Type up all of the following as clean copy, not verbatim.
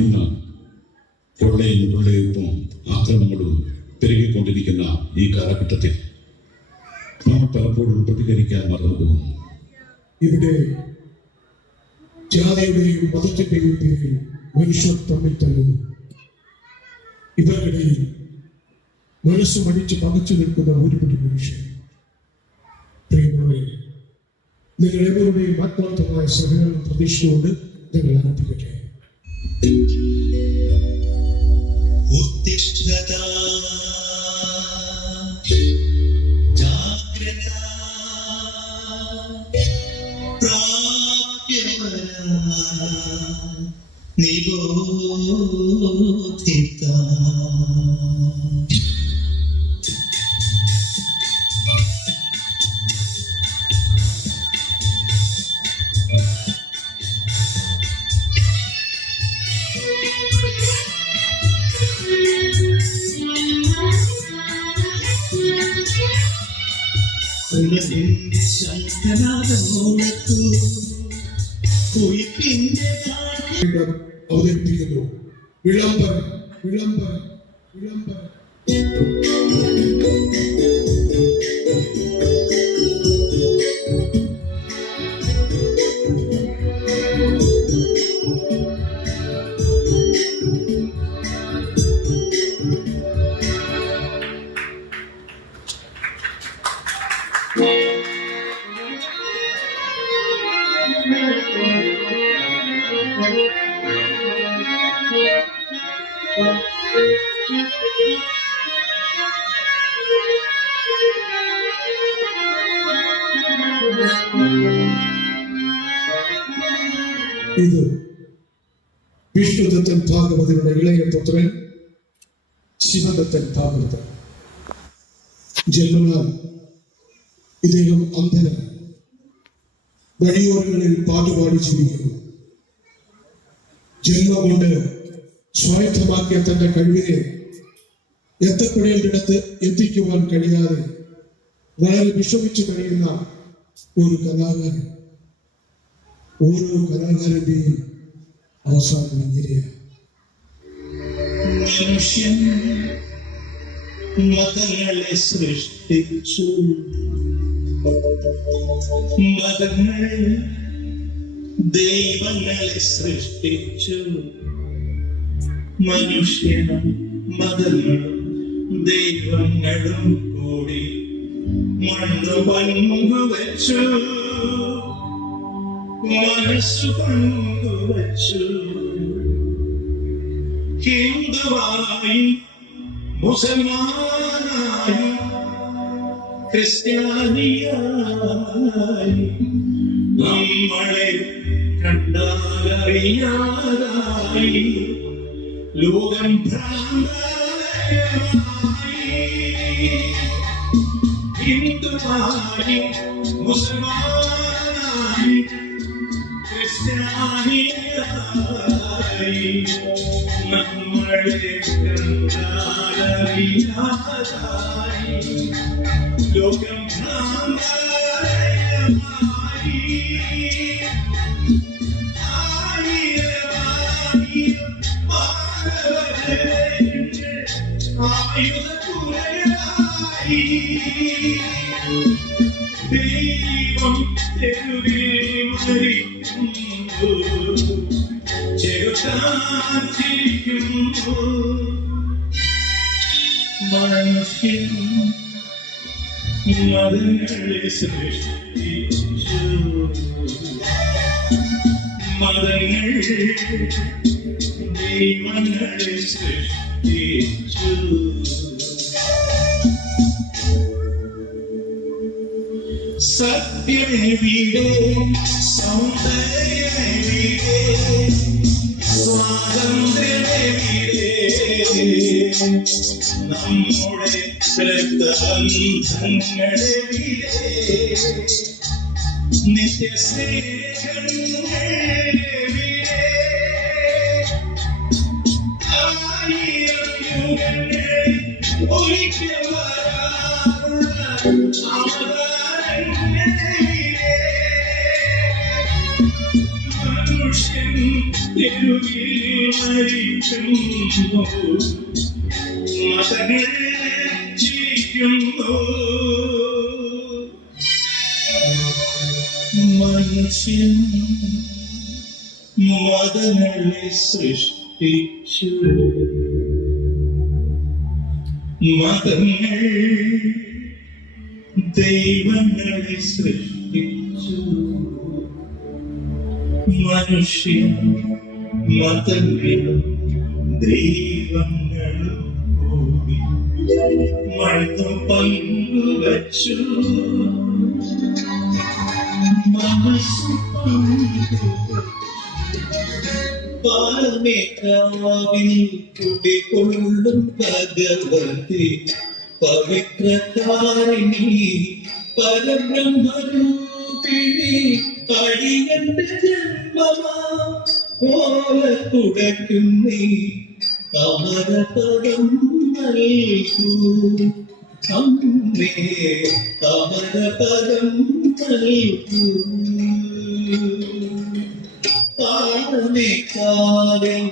ഇന്ന് കൊള്ളയും കൊള്ളയൊപ്പം ആക്രമണങ്ങളും പെരുകിക്കൊണ്ടിരിക്കുന്ന ഈ കാലഘട്ടത്തിൽ നാം പലപ്പോഴും പ്രതികരിക്കാൻ മറന്നുപോകുന്നു. ഇവിടെ ജാതിയുടെയും മതത്തിന്റെയും പേരിൽ മനുഷ്യർ തമ്മിൽ തല്ലുന്നു. ഇവർക്കിടയിൽ മനസ്സ് മടിച്ച് പകച്ചു നിൽക്കുന്ന ഒരുപടി മനുഷ്യർ. പ്രിയമുള്ളവരെ, നിങ്ങൾ എവരുടെയും ആത്മാർത്ഥമായ സഹകരണം പ്രതീക്ഷിച്ചുകൊണ്ട് ഞങ്ങൾ ആരംഭിക്കട്ടെ. അവതരിപ്പിക്കുന്നു വിളംബരം വിളംബരം വിളംബരം. ഇത് വിഷ്ണുദത്തൻ ഭാഗവതരുടെ ഇളയ പുത്രൻ ശിവദത്തൻ ഭാഗവതൻ. ജന്മനാൽ ഇദ്ദേഹം അന്ധനാണ്. വഴിയോരങ്ങളിൽ പാട്ടുപാടി ജീവിക്കുന്നു. ജന്മം കൊണ്ട് സ്വായത്തമാക്കിയ തന്റെ കഴിവിനെ എത്തപ്പെടേണ്ടിടത്ത് എത്തിക്കുവാൻ കഴിയാതെ വളരെ വിഷമിച്ചു കഴിയുന്ന ഒരു കലാകാരൻ. ഓരോ കലാകാരന്റെയും അവസാനം ഇങ്ങനെയാണ്. മനുഷ്യൻ മതങ്ങളെ സൃഷ്ടിച്ചു, മതങ്ങൾ ദൈവങ്ങളെ സൃഷ്ടിച്ചു. മനുഷ്യനും മതങ്ങളും ദൈവങ്ങളും കൂടി മണ്ണു പങ്കുവച്ചു, മനസ്സു പങ്കുവച്ചു. ഹിന്ദുവായി മുസൽമാനായി ക്രിസ്ത്യാനിയായി നമ്മളെ കണ്ടാലറിയാതായി ലോകം ഭ്രാന്തമായി. ഹിന്ദുവായി മുസൽമാനായി ക്രിസ്ത്യാനിയായി നമ്മളെ കണ്ടാലറിയാതായി ലോകം ഭ്രാന്തമായി. ദൈവം തെരുവിൽ മരിക്കുന്നു, ചെറുതാൻ ചിരിക്കുന്നു. മനുഷ്യൻ മതങ്ങളെ സൃഷ്ടിച്ചു, മതങ്ങൾ ദൈവങ്ങളെ സൃഷ്ടിച്ചു. സത്യമെവിടെ, സൗന്ദര്യമെവിടെ, സ്വാതന്ത്ര്യമെവിടെ, നമ്മുടെ രക്തബന്ധങ്ങളെവിടെ, നിത്യസ്നേഹങ്ങളെവിടെ, ആയിരം യുഗങ്ങൾ ഒരിക്കൽ വരാറുള്ള അവതാരങ്ങളെവിടെ. മനുഷ്യൻ തെരുവിൽ മരിക്കുന്നു മതങ്ങൾ ചിരിക്കുന്നു മനുഷ്യൻ മതങ്ങളെ സൃഷ്ടിച്ചു മതങ്ങൾ ദൈവങ്ങളെ സൃഷ്ടിച്ചു മനുഷ്യൻ മതങ്ങളും ദൈവങ്ങളും കൂടി മണ്ണ് പങ്കുവച്ചു മനസ്സ് പാലമേക്കാവിൽ കുടികൊള്ളും ഭഗവതി പവിത്രകാരിണി പരബ്രഹ്മരൂപിണി അടിയന്റെ ജന്മമാ ഓല കുടയ്ക്കും നീ അമരപദം നൽകൂ അമ്മേ അമരപദം നൽകൂ പാലമേക്കാവിൽ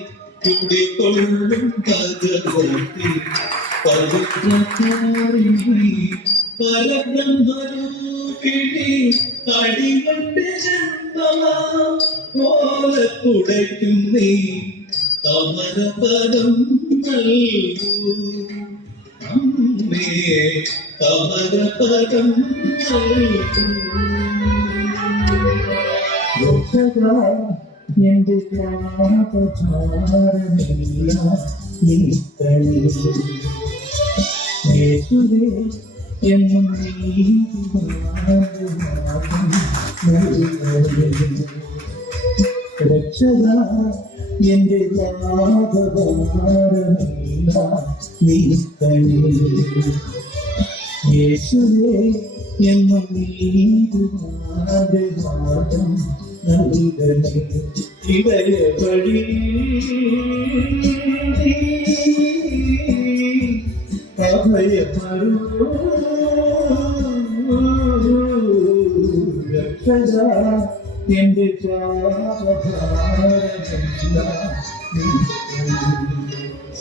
കുടികൊള്ളും ഭഗവതി പവിത്രകാരിണി പരബ്രഹ്മരൂപിണി അടിയന്റെ ജന്മമാ ഓല കുടയ്ക്കും നീ അമരപദം നൽകൂ അമ്മേ അമരപദം നൽകൂ എന്റെ പാപഭാരമെല്ലാം നീക്കണേ യേശുവേ എന്നും രക്ഷക എന്റെ പാപഭാരമെല്ലാം നീക്കണേ യേശുവേ എന്നും നീതിമാർഗം നൽകണേ ഇവയ വഴി അഭയമരു രക്ഷക എന്റെ പാപഭാരമെല്ലാം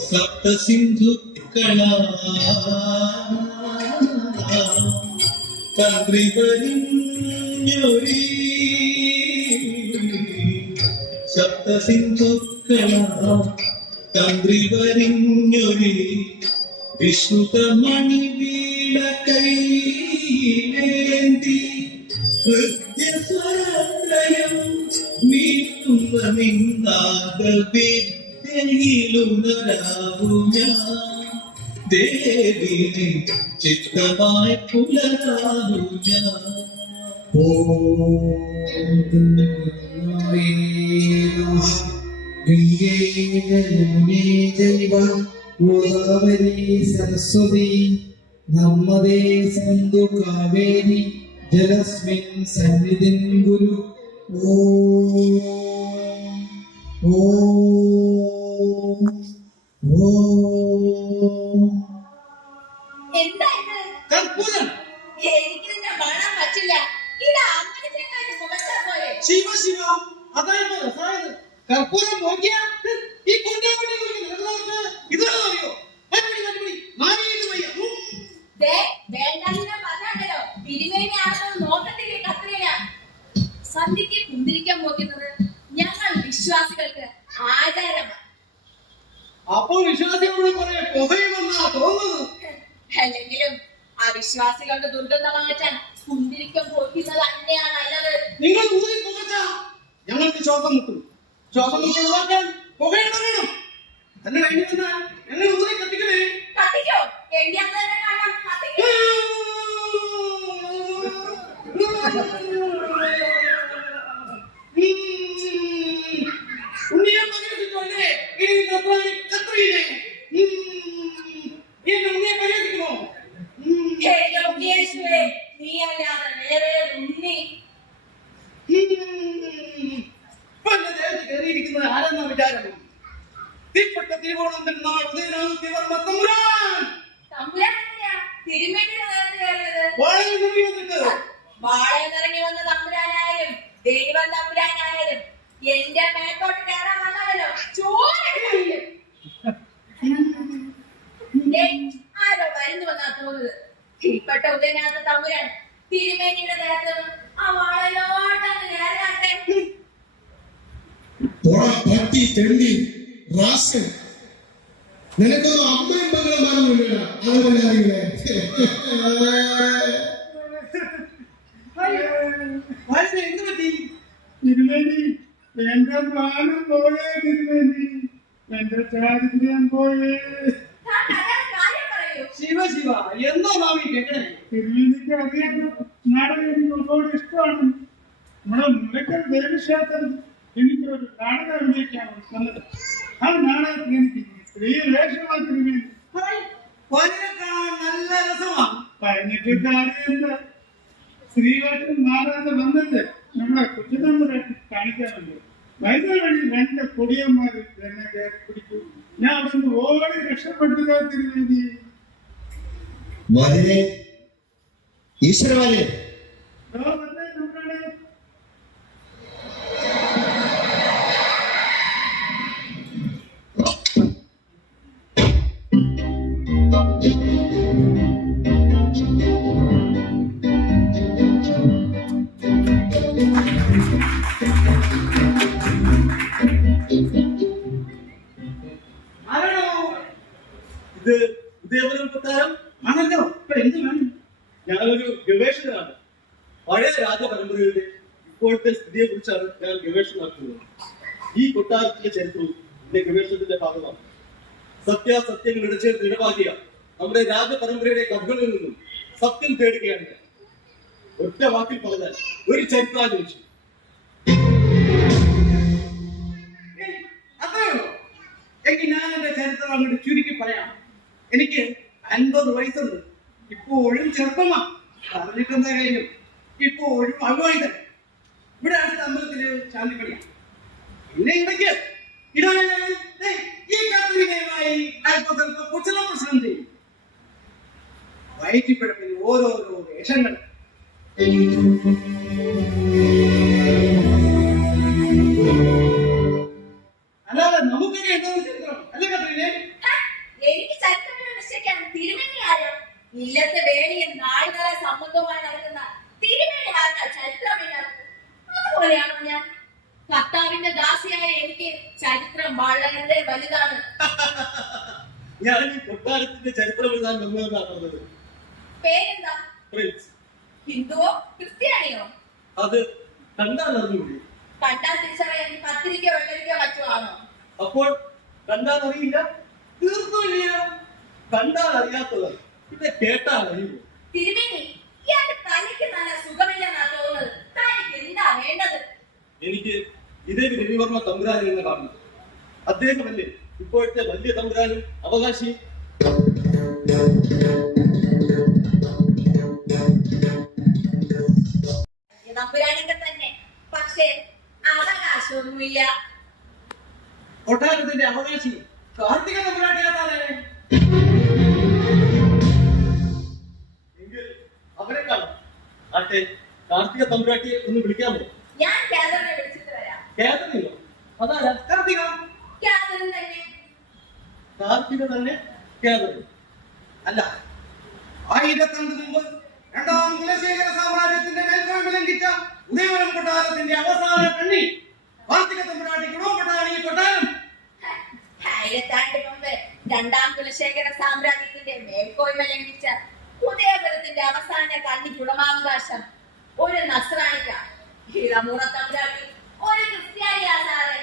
സപ്തസിന്ധുക്കളാ തന്ത്രിവരിഞ്ഞൊരി സപ്തസിന്ധുക്കളാ തന്ത്രിവരിഞ്ഞൊരി വിശുദ്ധമണി വീണ കൈലേന്തി ഹൃദ്യസ്വരത്രയം മീട്ടുന്ന നിന്നാഗവിദ്യയിലുണരാവു ഞാൻ ദേവിനെ ചിത്രമായി പുലരാവു ഞാൻ ഗോദാവരി സരസ്വതി നർമ്മദേ സിന്ധു കാവേരി ജലസ്മിൻ സന്നിധിൻ ഗുരു എന്താ ഇത്? കർപ്പൂരം എനിക്കിതിന്റെ മണം പറ്റില്ല. ഇത് അങ്ങനെ ചെങ്ങാന്റെ മുഖത്താ പോലെ. ശിവ ശിവ അതായത് അതായത് കർപ്പൂരം നോക്കിയാ ഈ കൊണ്ടാമണി ഇതാണോ മറ്റുപടി മാറിയത് വയ്യ ദേ, വേണ്ടാതിനെ പറഞ്ഞാണ്ടല്ലോ. തിരുമേനിയാണെന്ന് നോക്കത്തില്ലേ കത്രീന? സന്ധ്യക്ക് കുന്തിരിക്കാൻ പോക്കുന്നത് ഞങ്ങൾ വിശ്വാസികൾക്ക് ആചാരമാണ്. അപ്പോൾ വിശ്വാസികളോട് പറയാ പുകയുമെന്നാ തോന്നുന്നത്. അല്ലെങ്കിലും ആ വിശ്വാസികളുടെ ദുർഗന്ധം മാറ്റാൻ കുന്തിരിക്കം പോക്കുന്നത് തന്നെയാണ് നല്ലത്. നിങ്ങൾ ഊതി പുകച്ചാ ഞങ്ങൾക്ക് ശ്വാസം മുട്ടും ഒഴിവാക്കാൻ പുകയുടെ വേണം. എന്നെ കഴിഞ്ഞു വന്നാൽ എന്നെ ഊതി കത്തിക്കണേ. കത്തിക്കോ? എന്റെ അന്ന് തന്നെ കാണാം. കത്തിക്കോ? ഉണ്ണിയെ പരിഹസിച്ചോല്ലേ ഇനി കത്രീനെ എന്നെ ഉണ്ണിയെ പരിഹസിക്കുമോ? എന്റെ ഉണ്ണിയേശുവേ, നീ അല്ലാതെ വേറെ ഉണ്ണി. എന്റെ ദേഹത്ത് കയറിയിരിക്കുന്നത് ആരെന്ന വിചാരം? തീപ്പെട്ട തിരുവോണം തിരുനാൾ ഉദയനാഥിവർമ്മ തമ്പുരാൻ തമ്പുരാനെന്തിനാ തിരുമേനിയുടെ നേരത്ത് കയറിയത്? വാഴയിൽ നിറഞ്ഞു വന്നിട്ട് വാളയെന്നിറങ്ങി വന്ന തമ്പുരാനായാലും ദൈവം തമ്പുരാനായാലും എന്റെ മേത്തോട്ട് കയറാൻ വന്നാലോ ചോരയില്ല. ആരോ വരുന്നു വന്നാ തോന്നുന്നത്. ഇപ്പട്ട ഉദയനാഥ തമ്പുരാൻ തിരുമേനിയുടെ ദേഹത്ത് ആ വാളലോട്ടങ്ങ് കയറാട്ടെ. പട്ടി തെണ്ടി റാസ്കൽ, നിനക്കൊന്നും അമ്മയും മകളും പറഞ്ഞില്ല. അതല്ലേ അറിയില്ലേ? എന്ത് പറ്റി? തിരുമേനി, എന്റെ മാനം പോയേ തിരുമേനി, എന്റെ ചാരിത്രം പോയേ. കാര്യം പറയൂ. ശിവ ശിവ, എന്തോ നാമി കേൾക്കണേ? തിരുമേനിക്ക് അറിയാമോ, നാടകം എനിക്ക് ഒരുപാട് ഇഷ്ടമാണ്. നമ്മുടെ മുലക്കൽ ദേവീക്ഷേത്രം എനിക്കൊരു നാടകം അഭിനയിക്കാണ് വന്നത്. ആ നാടകത്തിൽ എനിക്ക് സ്ത്രീ വേഷമാണ് തിരുമേനി. പനിനെ കാണാൻ നല്ല രസമാണ്. പതിനെട്ട് കാര്യമുണ്ട്. സ്ത്രീവേഷം നാടകത്തിൽ വന്നത് നമ്മുടെ കുറ്റതമ്പുരാട്ടി കാണിക്കാറുണ്ട്. വൈദ്യുത വഴി രണ്ട് കൊടിയന്മാര് എന്നെ കയറി പിടിച്ചു. ഞാൻ അവിടുന്ന് ഓടി രക്ഷപ്പെട്ടതാ തിരുമേനി. വരനെ ഈശ്വരവാനെ ഇത് ഇതേപോലെ കൊട്ടാരം ആണല്ലോ. ഇപ്പൊ എന്ത് വേണം? ഞാനൊരു ഗവേഷകനാണ്. പഴയ രാജപരമ്പരയുടെ ഇപ്പോഴത്തെ സ്ഥിതിയെ കുറിച്ചാണ് ഞാൻ ഗവേഷണം നടത്തുന്നത്. ഈ കൊട്ടാരത്തിന്റെ ചരിത്രവും എന്റെ ഗവേഷണത്തിന്റെ ഭാഗമാണ്. സത്യാസത്യങ്ങൾ ഇടചേർത്ത് ഇടവാക്കിയ നമ്മുടെ രാജപരമ്പരയുടെ കഥകളിൽ നിന്നും സത്യം തേടുകയാണ് ഞാൻ. ഒറ്റ വാക്കിൽ പറഞ്ഞാൽ ഒരു ചരിത്രാന്വേഷണം. അത്രയുള്ളൂ. എങ്കിൽ ഞാൻ എന്റെ ചരിത്രം അങ്ങോട്ട് ചുരുക്കി പറയാം. എനിക്ക് 50 വയസ്സുണ്ട്. ഇപ്പോഴും ചെറുപ്പമാ. പറഞ്ഞിട്ടെന്താ കാര്യം? ഇപ്പോഴും അവിവാഹിതൻ. ഇവിടെ അടുത്ത അമ്പലത്തില് ശാന്തിപ്പണിയാണ്. പിന്നെ ഇടയ്ക്ക് ഈ കത്രികയുമായി അല്പസ്വല്പം കുശല പ്രശ്നം ചെയ്യും. വയറ്റിപ്പിഴപ്പിന് ഓരോരോ വേഷങ്ങൾ. അല്ലാതെ നമുക്കൊക്കെ എന്തോ ചരിത്രം അല്ല കത്രീനെ? എനിക്ക് ചരിത്രങ്ങൾ നിശ്ചയിക്കാൻ തിരുമേനി ആരോ? ഇല്ലത്തെ വേണിയും നാളികളെ സംബന്ധവുമായി നടക്കുന്ന തിരുമേനി ആർക്കാ ചരിത്രമില്ലാത്തത്? അതുപോലെയാണോ ഞാൻ? കർത്താവിന്റെ ദാസിയായ എനിക്ക് ചരിത്രം വളരെ വലുതാണ്. ഞാൻ ഈ കൊട്ടാരത്തിന്റെ ചരിത്രം എഴുതാൻ വന്നതെന്നാണ് പറഞ്ഞത്. പേരെന്താ? പ്രിൻസ്. ഹിന്ദുവോ ക്രിസ്ത്യാനിയോ? അത് കണ്ടാൽ അറിഞ്ഞൂടി. കണ്ടാൽ തിരിച്ചറിയാൻ കത്തിരിക്കോ വെള്ളരിക്കോ മറ്റുമാണോ? അപ്പോൾ കണ്ടാൽ അറിയില്ല, തീർന്നില്ല. കണ്ടാൽ അറിയാത്തതാണ്, പിന്നെ കേട്ടാൽ അറിയുമോ? തിരുമേനി, ഇയാളുടെ തലയ്ക്ക് നല്ല സുഖമില്ലെന്നാ തോന്നുന്നത്. തനിക്ക് എന്താ വേണ്ടത്? എനിക്ക് ഇതേ രവിവർമ്മ തമ്പുരാൻ എന്ന് കാണുന്നു. അദ്ദേഹമല്ലേ ഇപ്പോഴത്തെ വലിയ തമ്പുരാനും അവകാശി? തമ്പുരാനൊക്കെ തന്നെ, പക്ഷേ അവകാശമൊന്നുമില്ല. കൊട്ടാരത്തിന്റെ അവകാശി കാർത്തിക തമ്പുരാട്ടിയാണേ. എങ്കിൽ അവരെ കാണാം. ആട്ടെ, കാർത്തിക തമ്പുരാട്ടിയെ ഒന്ന് വിളിക്കാമോ? ഞാൻ കാതറിനെ വിളിച്ചിട്ട് വരാം. കേതറിയോ? അതാരാ? കാർത്തിക കാതറിൻ തന്നെ. കാർത്തിക തന്നെ കേതറി? അല്ല, 1000 മുമ്പ് 2ാം കുലശേഖര സാമ്രാജ്യത്തിന്റെ മേൽക്കോയ്മ ലംഘിച്ച ഉദയവനം കൊട്ടാരത്തിന്റെ അവസാന പെണ്ണി കാർത്തിക തമ്പുരാട്ടി ഗുണപ്പെട്ടതാണ് ഈ കൊട്ടാരം. 1000 മുമ്പ് 2ാം കുലശേഖര സാമ്രാജ്യത്തിന്റെ മേൽക്കോയ്മ ലംഘിച്ച ഉദയപുരത്തിന്റെ അവസാന കണ്ണി ഗുണമാവകാശം ഒരു നസ്രാണിക്ക. ഇളമൂറ തമ്പുരാട്ടി ഒരു ക്രിസ്ത്യാനിയാ സാറേ.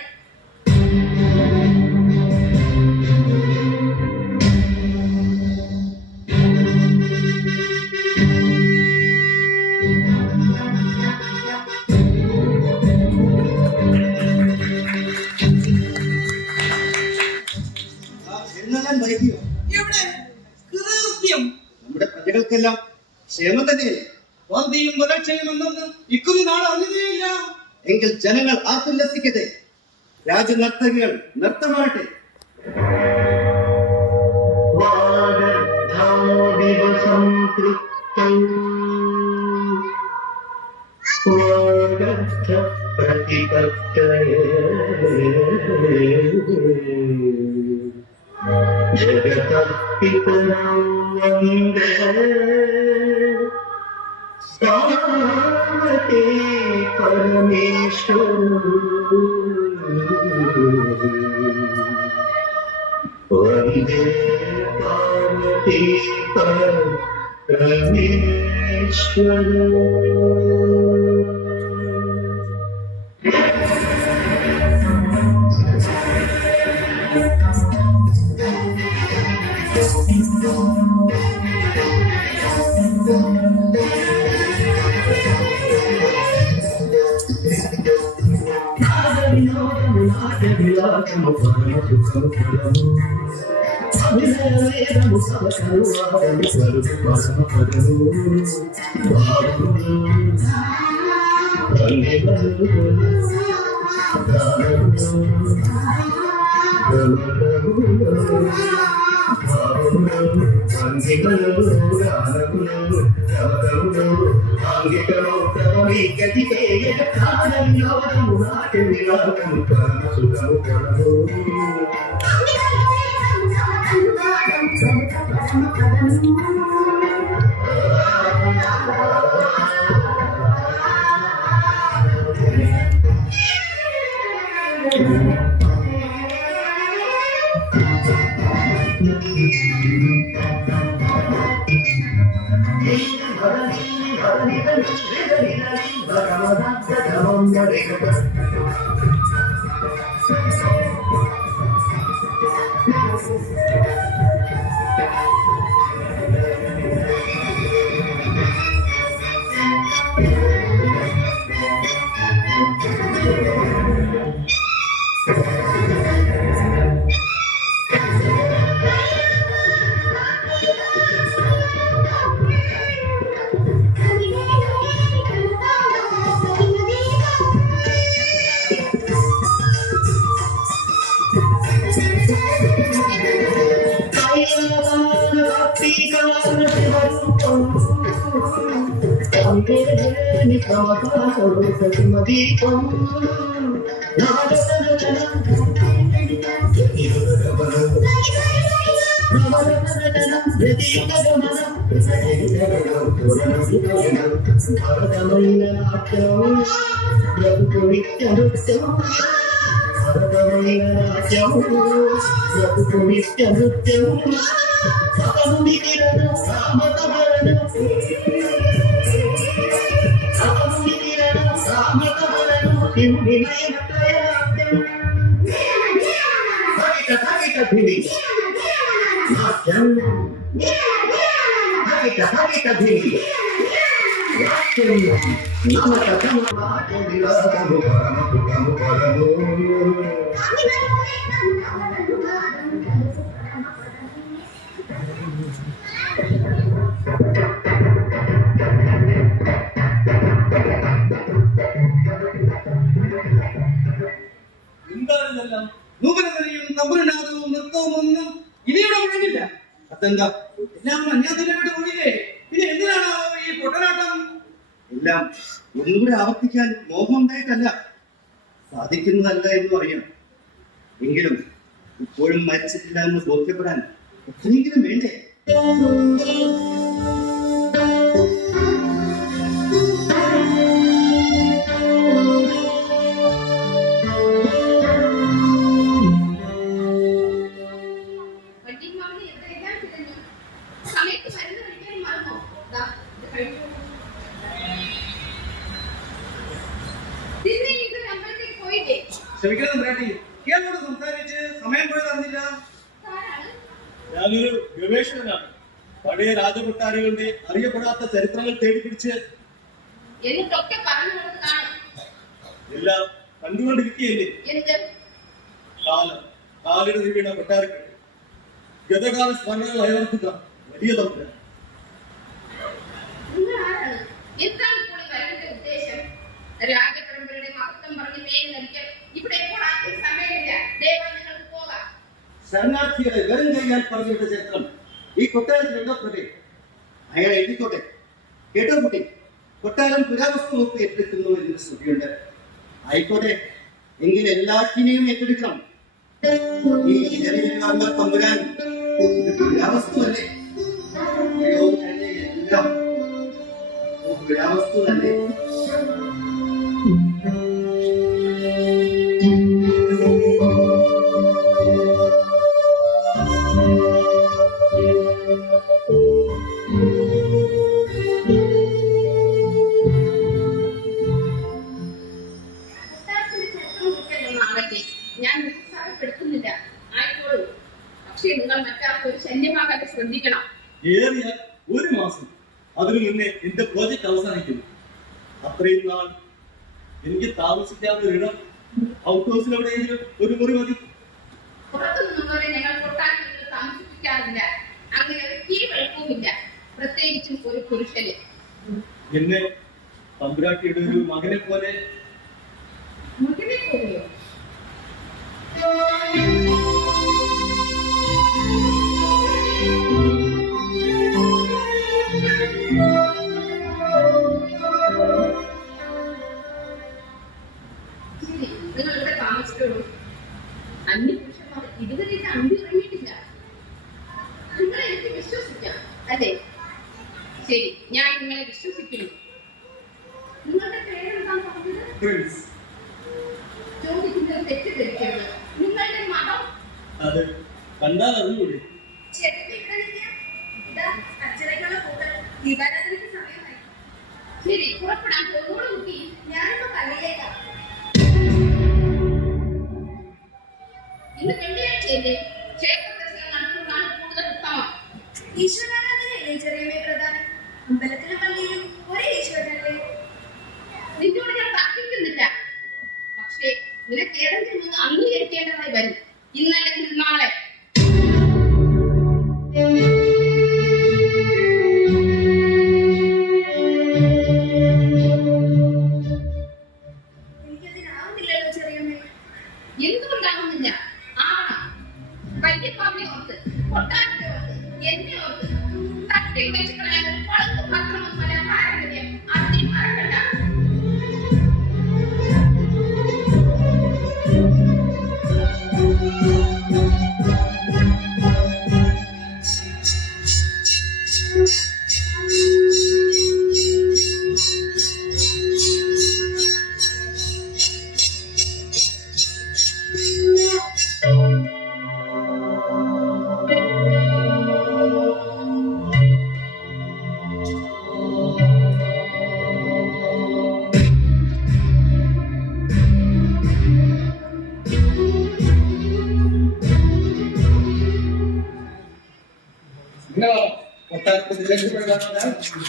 എന്നെല്ലാം വൈകിയോ? എവിടെ കൃത്യം? നമ്മുടെ പ്രജകൾക്കെല്ലാം ക്ഷേമം തന്നെയല്ലേ? വന്തിയും വധക്ഷയമെന്നൊന്ന് ഇക്കുറി നാളെ അറിഞ്ഞതേയില്ല. എങ്കിൽ ജനങ്ങൾ ആത്മല്ലസിക്കട്ടെ, രാജനർത്തകികൾ നൃത്തമാകട്ടെ. സംതൃപ്തം वंदे पार्वती परमेश्वर। എന്താണിതെല്ലാം? നൂപനതയും തമ്പുരനാഥവും നൃത്തവും ഒന്നും ഇനിയുടെ മുഴങ്ങില്ല. അതെന്താ എല്ലാം അന്യാതിരപ്പെട്ട് പോയില്ലേ? പിന്നെ എന്തിനാണോ ഈ പൊട്ടനാട്ടം? എല്ലാം ഒന്നുകൂടെ ആവർത്തിക്കാൻ മോഹം ഉണ്ടായിട്ടല്ല, സാധിക്കുന്നതല്ല എന്ന് അറിയാം. എങ്കിലും ഇപ്പോഴും മരിച്ചിട്ടില്ല എന്ന് ബോധ്യപ്പെടാൻ എത്രയെങ്കിലും വേണ്ടേ? ക്ഷമിക്കണം ബ്രാട്ടി, ഇയാളോട് സംസാരിച്ച് സമയം പോയത് അറിഞ്ഞില്ല. ഞാനൊരു ഗവേഷകനാണ്. പഴയ രാജകൊട്ടാരങ്ങളുടെ അറിയപ്പെടാത്ത ചരിത്രങ്ങൾ തേടിപ്പിടിച്ച് എന്നിട്ടൊക്കെ പറഞ്ഞു കാണും. എല്ലാം കണ്ടുകൊണ്ടിരിക്കുകയല്ലേ. കാലിടറി വീണ കൊട്ടാരങ്ങൾ, ഗതകാല സ്മരണകൾ അയവർത്തുക വലിയ തന്ത്രം. എന്താണ് ഇപ്പോൾ വരവിന്റെ ഉദ്ദേശം? രാജപരമ്പരയുടെ മഹത്വം പറഞ്ഞ് പേര് നടിക്കാൻ ഇവിടെ എപ്പോൾ ആർക്കും സമയമില്ല. ദയവായി നിങ്ങൾക്ക് പോകാം. ശരണാർത്ഥികളെ വെറും കൈയാൽ പറഞ്ഞിട്ട ചരിത്രം ഈ കൊട്ടാരത്തിൽ ഉണ്ടോ പ്രഭേ? അയാൾ എഴുതിക്കോട്ടെ. കേട്ടോ കുട്ടി, കൊട്ടാരം പുരാവസ്തു വകുപ്പ് ഏറ്റെടുക്കുന്നു എന്നൊരു ശ്രുതിയുണ്ട്. ആയിക്കോട്ടെ, എങ്കിൽ എല്ലാറ്റിനെയും ഏറ്റെടുക്കണം. ഈ ജനവിഭാഗ തമ്പുരാൻ പുരാവസ്തുവല്ലേ? എല്ലാം പുരാവസ്തു തന്നെ. ഞാൻ നിരുത്സാഹപ്പെടുത്തുന്നില്ല, ആയിക്കോളൂ. പക്ഷേ നിങ്ങൾ മറ്റാർക്കും ഒരു ശല്യമാകാതെ ശ്രദ്ധിക്കണം. ഏറിയ ഒരു മാസം, അതിനു മുന്നേ എന്റെ പ്രോജക്ട് അവസാനിക്കുന്നു. അത്രയും നാൾ എനിക്ക് താമസിക്കാവുന്ന ഒരിടം ഔട്ട് ഹൗസിൽ എവിടെയെങ്കിലും ഒരു മുറി മതി. പുറത്തു നിന്നുള്ളവരെ ഞങ്ങൾ കൊട്ടാരത്തിൽ താമസിപ്പിക്കാറില്ല. അങ്ങനെ ഒരു കീ വെളുപ്പവുമില്ല, പ്രത്യേകിച്ചും ഒരു പുരുഷന്. എന്നെ തമ്പുരാട്ടിയുടെ ഒരു മകനെ പോലെ. മകനെ പോലെയോ? നിങ്ങൾ ഇവിടെ താമസിക്കുള്ളൂ. അന്യപുരുഷന്മാർ ഇതുവരെ അമ്പി ഇറങ്ങിയിട്ടില്ല. നിങ്ങളെ എനിക്ക് വിശ്വസിക്കാം, അല്ലേ? ശരി, ഞാൻ നിങ്ങളെ വിശ്വസിക്കുന്നു. നിങ്ങളുടെ പേരെന്താന്ന് പറഞ്ഞത്? ചോദിക്കുന്നത് തെറ്റിദ്ധരിക്കരുത്. നിങ്ങളുടെ മതം? അത് കണ്ടാൽ അറിഞ്ഞൂടെ? ശരി, പുറപ്പെടാൻ പോകുന്ന കുട്ടി. ഞാനിപ്പോ പള്ളിയിലേക്കാ. ഇന്ന് വെള്ളിയാഴ്ചയല്ലേ? ക്ഷേത്ര ദർശനം നടത്തുന്നതാണ് കൂടുതൽ ഉത്തമം. ഈശ്വരാരാധനയല്ലേ ചെറിയമ്മേ പ്രധാനം? അമ്പലത്തിലും പള്ളിയിലും ഒരേ ഈശ്വരനല്ലേ? നിന്നോട് ഞാൻ തർക്കിക്കുന്നില്ല. പക്ഷേ നിനക്ക് ഏതെങ്കിലും ഒന്ന് അംഗീകരിക്കേണ്ടതായി വരും, ഇന്നല്ലെങ്കിൽ നാളെ. എനിക്കതിനാവുന്നില്ലല്ലോ ചെറിയമ്മേ. എന്തുകൊണ്ടാകുന്നില്ല? ആവണം. വല്യപ്പാവിനെ ഓർത്ത്, കൊട്ടാരത്തെ ഓർത്ത്, എന്നെ ഓർത്ത്. തട്ടിൽ വെച്ച് കളയാൻ ഒരു പളുത്ത് പത്രമൊന്നുമല്ല പാരമ്പര്യം. അതിനെ മറക്കണ്ട.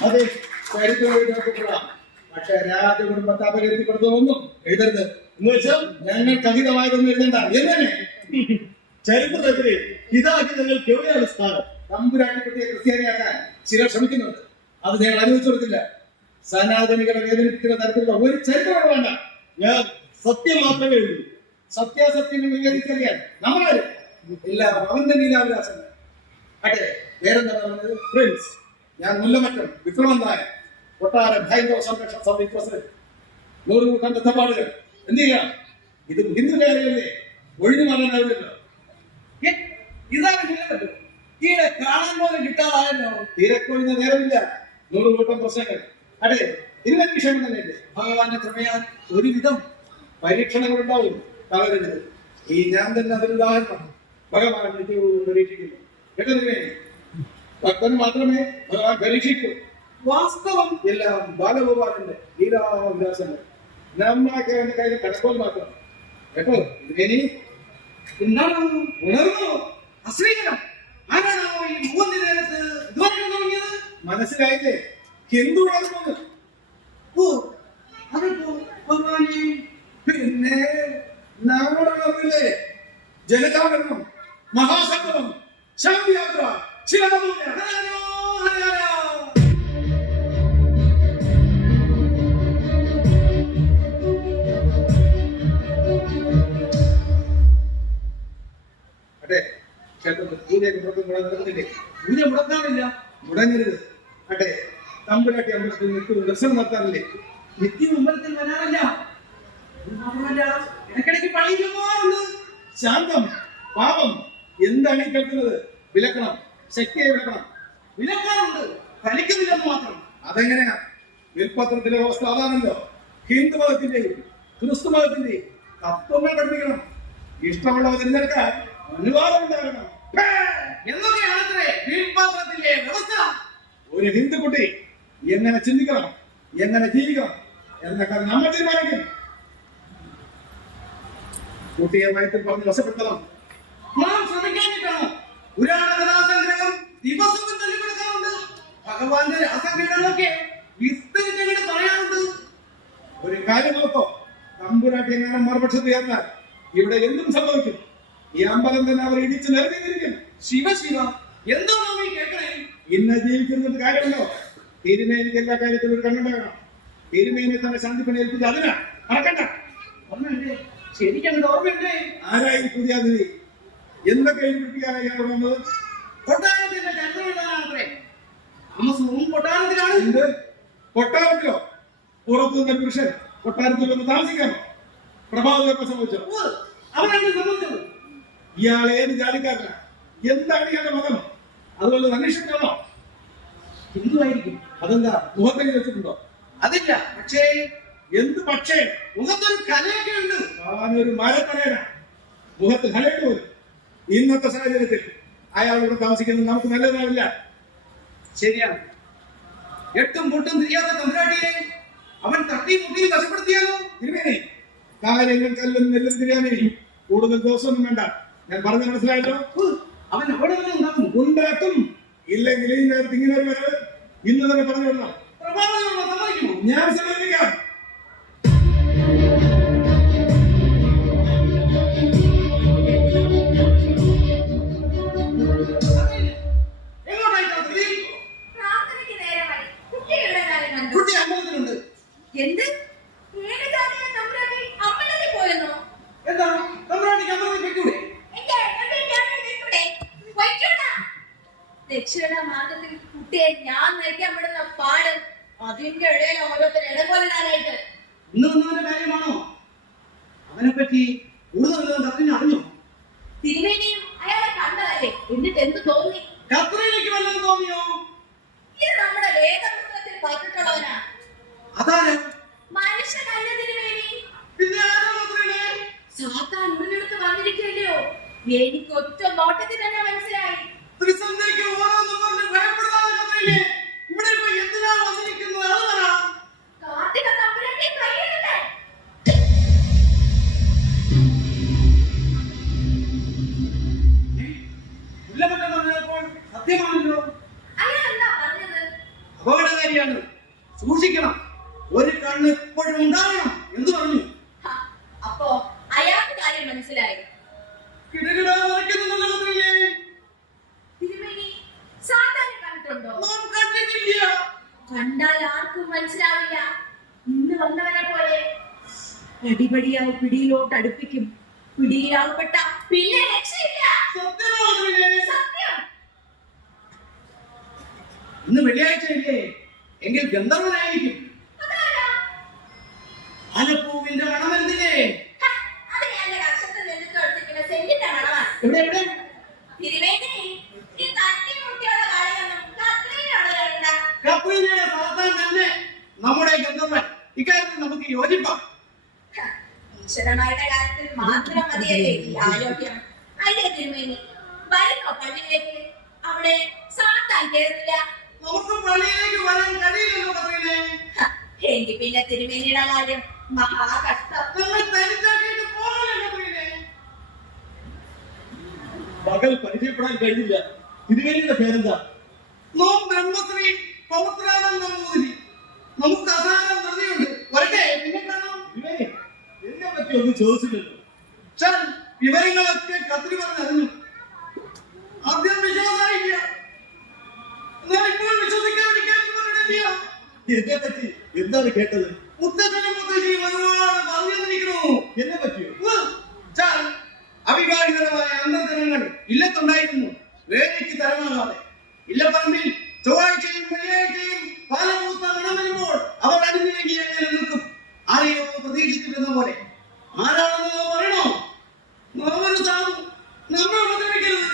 അതെ, ചരിത്രം. പക്ഷെ രാജകുടുംബത്തെ അപകീർത്തിപ്പെടുത്തുന്നൊന്നും എഴുതരുത്. എന്ന് വെച്ചാൽ ഞങ്ങൾക്ക് അഹിതമായതൊന്നും എഴുതണ്ട. എങ്ങനെ ചരിത്രത്തിലെ ഹിതാഹിതങ്ങൾക്ക് എവിടെയാണ് സ്ഥാനം? തമ്പുരാട്ടിക്കുട്ടിയെ ക്രിസ്ത്യാനിയാക്കാൻ ചിലർ ശ്രമിക്കുന്നുണ്ട്. അത് ഞങ്ങൾ അനുവദിച്ചു കൊടുക്കില്ല. സനാതനികളെ വേദനിപ്പിക്കുന്ന തരത്തിലുള്ള ഒരു ചരിത്രം വേണ്ട. ഞാൻ സത്യം മാത്രമേ എഴുതൂ. സത്യാസത്യങ്ങൾ വിവരിച്ചറിയാൻ നമ്മളാരും എല്ലാം അവന്റെ ലീലാവിലാസങ്ങൾ. അതെ, വേറെന്താ പറഞ്ഞത്? പ്രിൻസ്, ഞാൻ മുല്ലമറ്റം വിക്രമൻ നായർ, കൊട്ടാരം ഹൈന്ദവ സംരക്ഷണ സമിതി പ്രസിഡന്റ്. 100 കൂട്ടം ബന്ധപ്പാടുകൾ. എന്ത് ചെയ്യാം? ഇത് ഹിന്ദു കാര്യമല്ലേ, ഒഴിഞ്ഞു മാറാനാവില്ലല്ലോ. ഇതാണ് പറ്റും. ഈടെ കാണാൻ പോലും കിട്ടാതായല്ലോ. തിരക്കൊഴിഞ്ഞ നേരമില്ല. 100 കൂട്ടം പ്രശ്നങ്ങൾ. അതെ, ഇതിനെ വിഷയം തന്നെയല്ലേ. ഭഗവാന്റെ കൃപയാൽ ഒരുവിധം പരീക്ഷണങ്ങൾ ഉണ്ടാവും, തളരരുത്. ഈ ഞാൻ തന്നെ അതിന് ഉദാഹരണം. ഭഗവാൻ നിത്യവും പരീക്ഷിക്കുന്നു. കേട്ടതിനെ ഭക്തന് മാത്രമേ ഭഗവാൻ പരീക്ഷിക്കൂ. വാസ്തവം എല്ലാം ബാലഗോപാലന്റെ ലീലാവിലാസങ്ങൾ. നമ്മളൊക്കെ അവന്റെ കയ്യിൽ കടക്കോൽ മാത്രം. കേട്ടോ, ഇതിനി എന്താണ് ഉണർന്നു. അശ്രീകരം? ആരാണോ ഈ മൂന്ന് നേരത്ത് ഇതുവരെ തുടങ്ങിയത്? മനസ്സിലായില്ലേ? ഹിന്ദു ഉണർന്നു. ഓ, അതിപ്പോ ഭഗവാനെ പിന്നെ നമ്മുടെ ഉണർന്നില്ലേ? ജനജാഗരണം, മഹാസംഗമം, ശാന്തിയാത്ര, ശിലാപൂജ. ഹരഹരോ, ഹരഹരോ. അതെ, ക്ഷേത്രത്തിൽ പൂജയൊക്കെ പുറത്തും കൂടെ നടക്കുന്നില്ലേ? പൂജ മുടക്കാറില്ല. മുടങ്ങരുത്. അതെ, തമ്പുരാട്ടി അമ്പലത്തിൽ നിൽക്കുന്ന ദർശനം നടത്താറില്ലേ? നിത്യം അമ്പലത്തിൽ വരാറില്ല. മാത്രമല്ല ഇടയ്ക്കിടയ്ക്ക് പള്ളിയിൽ പോകാറുണ്ട്. ശാന്തം, പാപം, എന്താണ് ഈ കേൾക്കുന്നത്? വിലക്കണം, ശക്തിയെ വിലക്കണം. വിലക്കാറുണ്ട്, ഫലിക്കുന്നില്ലെന്ന് മാത്രം. അതെങ്ങനെയാ? വിൽപത്രത്തിലെ വ്യവസ്ഥ അതാണല്ലോ. ഹിന്ദു മതത്തിന്റെയും ക്രിസ്തു മതത്തിന്റെയും തത്വങ്ങൾ പഠിപ്പിക്കണം. ഇഷ്ടമുള്ളവ തിരഞ്ഞെടുക്കാൻ അനുവാദം ഉണ്ടാകണം. എന്നൊക്കെയാണത്രേ വീഴ്പാത്രത്തിന്റെ വ്യവസ്ഥ. ഒരു ഹിന്ദു കുട്ടി എങ്ങനെ ചിന്തിക്കണം, എങ്ങനെ ജീവിക്കണം എന്നൊക്കെ നമ്മൾ തീരുമാനിക്കും. കുട്ടിയെ വയറ്റിൽ പറഞ്ഞ് വശപ്പെടുത്തണം. നാം ശ്രമിക്കാനിട്ടാണോ? പുരാണ കഥാസംഗ്രഹം ദിവസവും തള്ളിപ്പെടുക്കാറുണ്ട്. ഭഗവാന്റെ രാസക്രീഡകളൊക്കെ വിസ്തരിച്ചങ്ങോട്ട് പറയാറുണ്ട്. ഒരു കാര്യം നോക്കോ, തമ്പുരാട്ടി എങ്ങനെ മറുപക്ഷത്ത് ചേർന്നാൽ ഇവിടെ എന്തും സംഭവിക്കും. ഈ അമ്പലം തന്നെ അവർ ഇടിച്ചു നിരത്തിയിരിക്കും. ശിവ ശിവ, എന്തോ നാം ഈ കേൾക്കണേ? ഇന്ന് ജീവിക്കുന്നത് കാര്യമുണ്ടോ? തിരുമേനിക്ക് എല്ലാ കാര്യത്തിലും ഒരു കണ്ണുണ്ടാകണം. തിരുമേനെ തന്നെ ശാന്തിപ്പണി ഏൽപ്പിച്ച് അതിനാ മറക്കണ്ട. ഒന്നുണ്ട്, ശരിക്കങ്ങോട്ട് ഓർമ്മയുണ്ടേ? ആരായി പുതിയ അതിഥി? എന്തൊക്കെ എഴുതിപ്പിക്കാനായി വന്നത്? കൊട്ടാരത്തിന്റെ ചരിത്രമുള്ളതാണത്രേ. താമസവും കൊട്ടാരത്തിലാണ്. എന്ത് കൊട്ടാരത്തിലോ? പുറത്തു നിന്ന പുരുഷൻ കൊട്ടാരത്തിൽ വന്ന് താമസിക്കാനോ? പ്രഭാതമൊക്കെ സംഭവിച്ചോ? അവരെന്നെ സംബന്ധിച്ചത് ഇയാൾ ഏത് ജാതിക്കാരനാ? എന്താണ് ഇയാളുടെ മതം? അതുകൊണ്ട് അന്വേഷിക്കണോ? ഹിന്ദുവായിരിക്കും. അതെന്താ മുഖത്തേക്ക് വെച്ചിട്ടുണ്ടോ? അതില്ല, പക്ഷേ എന്ത് പക്ഷേ? മുഖത്തൊരു കലയൊക്കെ ഉണ്ട്. അവനൊരു മരത്തലയനാ, മുഖത്ത് കലയിട്ട് പോലും. ഇന്നത്തെ സാഹചര്യത്തിൽ അയാൾ ഇവിടെ താമസിക്കുന്നത് നമുക്ക് നല്ലതാവില്ല. ശരിയാണ്. എട്ടും പൊട്ടും തിരിയാത്ത തമ്പുരാട്ടിയെ അവൻ തട്ടി മുട്ടിയിൽ വശപ്പെടുത്തിയാലോ? തിരുമേനി, കാര്യങ്ങൾ കല്ലും നെല്ലും തിരിയാനിരിക്കും. കൂടുതൽ ദിവസമൊന്നും വേണ്ട. ഞാൻ പറഞ്ഞ മനസ്സിലായല്ലോ. അവൻ അവിടെ തന്നെ ഉണ്ടാക്കും. ഉണ്ടാക്കും. ഇല്ലെങ്കിൽ ഈ നേരത്തെ ഇങ്ങനെ ഒരു വരവ് ഇന്ന് തന്നെ പറഞ്ഞു വിടണം. പ്രഭാതത്തിലുള്ള സമ്മതിക്കുമോ? ഞാൻ സമ്മതിക്കാം. എങ്ങോട്ടായിട്ടാ സ്ത്രീ? പ്രാർത്ഥനയ്ക്ക് നേരമായി. കുട്ടികളുടെ കാര്യം കണ്ടോ? കുട്ടി അമ്പലത്തിലുണ്ട്. എന്ത്? ഏത് ജാതിയാ തമ്പുരാട്ടി അമ്പലത്തിൽ പോയെന്നോ? എന്താ തമ്പുരാട്ടിക്ക് അമ്പലത്തിൽ വെക്കൂടെ? ദക്ഷിണ മാർഗത്തിൽ കുട്ടിയെ ഞാൻ നയിക്കപ്പെടുന്ന പാട് അതിന്റെ ഇടയിൽ ഓരോരുത്തർ ഇടകൊല്ലാനായിട്ട്. ഇന്ന് വന്നവന്റെ കാര്യമാണോ? അവനെ പറ്റി കൂടുതൽ കത്രിന അറിഞ്ഞോ? തിരുമേനിയും അയാളെ കണ്ടതല്ലേ, എന്നിട്ട് എന്ത് തോന്നി? കത്രീനയ്ക്ക് വല്ലതും തോന്നിയോ? ഇത് നമ്മുടെ വേദപുസ്തകത്തിൽ പറഞ്ഞിട്ടുള്ളവനാ. അതാര്? മനുഷ്യനല്ല തിരുമേനി. പിന്നെ ആരാ കത്രീനെ? സാത്താൻ ഉള്ളിലെടുത്ത് വന്നിരിക്കല്ലയോ? എനിക്ക് ഒറ്റ നോട്ടത്തിൽ തന്നെ മനസ്സിലായി. ത്രിസന്ധ്യയ്ക്ക് ഓരോന്നും പറഞ്ഞ് ഭയപ്പെടുന്നതാണ് കത്രീനെ. ഇവിടെ ഇപ്പൊ എന്തിനാ വന്നിരിക്കുന്നത്? അത് പറ. കാർത്തിക തമ്പുരാന്റെ കൈയെടുത്തേ. മുല്ലപ്പട്ടം പറഞ്ഞപ്പോൾ സത്യമാണല്ലോ. അയാൾ എന്താ പറഞ്ഞത്? അപകടകാരിയാണ്, സൂക്ഷിക്കണം, ഒരു കണ്ണ് എപ്പോഴും ഉണ്ടാവണം എന്ന് പറഞ്ഞു. അപ്പോ അയാൾക്ക് കാര്യം മനസ്സിലായി. കിടകിടാ മറിക്കുന്നുണ്ടല്ലോ കത്രീനെ. തിരുമേനി സാത്താനെ കണ്ടിട്ടുണ്ടോ? നാം കണ്ടിട്ടില്ല. കണ്ടാൽ ആർക്കും മനസ്സിലാവില്ല. ഇന്ന് വന്നവനെ പോലെ പടിപടിയായി പിടിയിലോട്ട് അടുപ്പിക്കും. പിടിയിലാകപ്പെട്ട പിന്നെ രക്ഷയില്ല. സത്യമാണോ കത്രീനെ? സത്യം. ഇന്ന് വെള്ളിയാഴ്ചയല്ലേ? എങ്കിൽ ഗന്ധർവനായിരിക്കും. അതാരാ? ആലപ്പൂവിന്റെ മണം വരുന്നില്ലേ? അത് എന്റെ കക്ഷത്തിൽ നിന്നിട്ട് എടുത്തിരിക്കുന്ന സെല്ലിന്റെ മണമാണ്. എവിടെ എവിടെ? തിരുമേനി ഈ തട്ടിമുട്ടിയുള്ള കളിയൊന്നും കത്രീനോട് കളിണ്ട. കത്രീനയുടെ സാത്താൻ തന്നെ നമ്മുടെ ഗന്ധർവൻ. ഇക്കാര്യത്തിൽ നമുക്ക് യോജിപ്പാം. ഈശ്വരന്മാരുടെ കാര്യത്തിൽ മാത്രം മതിയല്ലേ ഈ ആരോഗ്യം? അല്ലേ തിരുമേനി? വരുന്നോ പള്ളിയിലേക്ക്? അവിടെ സാത്താൻ കേറില്ല. നമുക്ക് പള്ളിയിലേക്ക് വരാൻ കഴിയില്ലല്ലോ കത്രീനെ. എങ്കിൽ പിന്നെ തിരുമേനിയുടെ കാര്യം മഹാകഷ്ടം. നമ്മൾ തനിച്ചാക്കിയിട്ട് പോകണല്ലോ കത്രീനെ. മകൾ പരിചയപ്പെടാൻ കഴിഞ്ഞില്ല. തിരുവേലിയുടെ പേരെന്താ? നോം ബ്രഹ്മശ്രീ പൗത്രാനന്ദ നമ്പൂതിരി. നമുക്ക് അസാരം ധൃതിയുണ്ട്. വരട്ടെ, പിന്നെ കാണാം. തിരുവേലി, എന്നെ പറ്റി ഒന്നും ചോദിച്ചില്ലല്ലോ. ചാൻ വിവരങ്ങളൊക്കെ കത്രി പറഞ്ഞറിഞ്ഞു. ആദ്യം വിശ്വാസമായില്ല, എന്നാൽ ഇപ്പോൾ വിശ്വസിക്കാതിരിക്കാൻ പറഞ്ഞിട്ടില്ല. എന്നെ പറ്റി എന്താണ് കേട്ടത്? മുത്തച്ഛനും മുത്തശ്ശിയും ഒരുപാട് പറഞ്ഞിരിക്കണു. എന്നെ പറ്റിയോ? ചാൻ അവിവാഹിതമായ അന്തർജനങ്ങൾ ഇല്ലത്തുണ്ടായിരുന്നു. വേലയ്ക്ക് തരമാകാതെ ഇല്ലപ്പറമ്പിൽ ചൊവ്വാഴ്ചയും വെള്ളിയാഴ്ചയും പാലമൂത്ത മണം വരുമ്പോൾ അവർ അണിഞ്ഞിറങ്ങി എങ്ങനെ നിൽക്കും. ആരെയോ പ്രതീക്ഷിച്ചിരുന്ന പോലെ ആരാണെന്ന് പറയണോ? നോവല് സാധു നമ്മൾ ഉപദ്രവിക്കരുത്.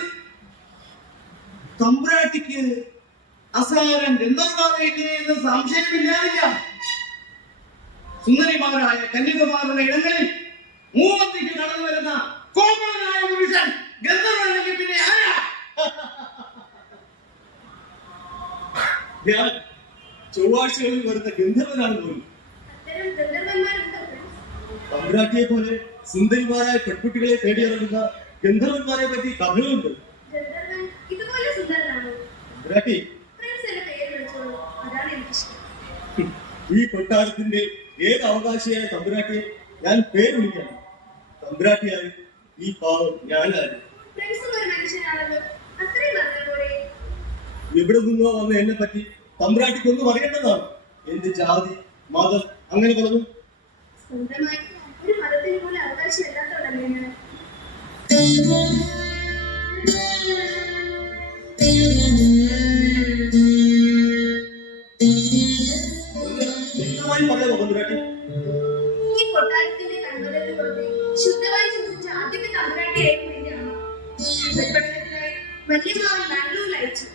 തമ്പുരാട്ടിക്ക് അസാരം ഗന്ധർവ്വതയില്ലേ എന്ന് സംശയമില്ലാതില്ല. സുന്ദരിമാരായ കന്യകമാരുടെ ഇടങ്ങളിൽ മൂവത്തിക്ക് കടന്നു വരുന്ന കോമളനായ പുരുഷൻ ഗന്ധർവ്വനെങ്കിൽ പിന്നെ ആരാ? ഞാൻ ചൊവ്വാഴ്ചകളിൽ വരുന്ന ഗന്ധർവനാണ് പോലും. അത്തരം ഗന്ധർവന്മാരുണ്ടോ പ്രിൻസ്? തമ്പുരാട്ടിയെ പോലെ സുന്ദരിമാരായ പെൺകുട്ടികളെ തേടിയിറങ്ങുന്ന ഗന്ധർവന്മാരെ പറ്റി കഥകളുണ്ട്. ഗന്ധർവൻ ഇതുപോലെ സുന്ദരനാണോ? തമ്പുരാട്ടി, പ്രിൻസ് എന്നെ പേര് വിളിച്ചോളൂ, അതാണ് എനിക്കിഷ്ടം. ഈ കൊട്ടാരത്തിന്റെ ഏക അവകാശിയായ തമ്പുരാട്ടിയെ ഞാൻ പേര് വിളിക്കണം. തമ്പുരാട്ടിയായി ഈ പാവം ഞാനാണ്. പ്രിൻസും ഒരു മനുഷ്യനാണല്ലോ, അത്രയും പറഞ്ഞ പോലെ. എവിടെ നിന്നോ വന്ന എന്നെ പറ്റി തമ്പുരാട്ടിക്കൊന്നും അറിയേണ്ടതാണ്. എന്റെ ജാതി, മതം, അങ്ങനെ പലതും. സ്വന്തമായി ഒരു മതത്തിന് പോലും അവകാശമില്ലാത്തവരല്ലേ ഞാൻ. വ്യക്തമായി പറയാമോ തമ്പുരാട്ടി? ഈ കൊട്ടാരത്തിന്റെ കൺമതത്തിന് പുറത്തെ ശുദ്ധമായി ശ്വസിച്ച ആദ്യത്തെ തമ്പുരാട്ടിയായിരുന്നു എന്റെ അമ്മ. പഠനത്തിനായി വല്യമാവൻ ബാംഗ്ലൂരിൽ അയച്ചു.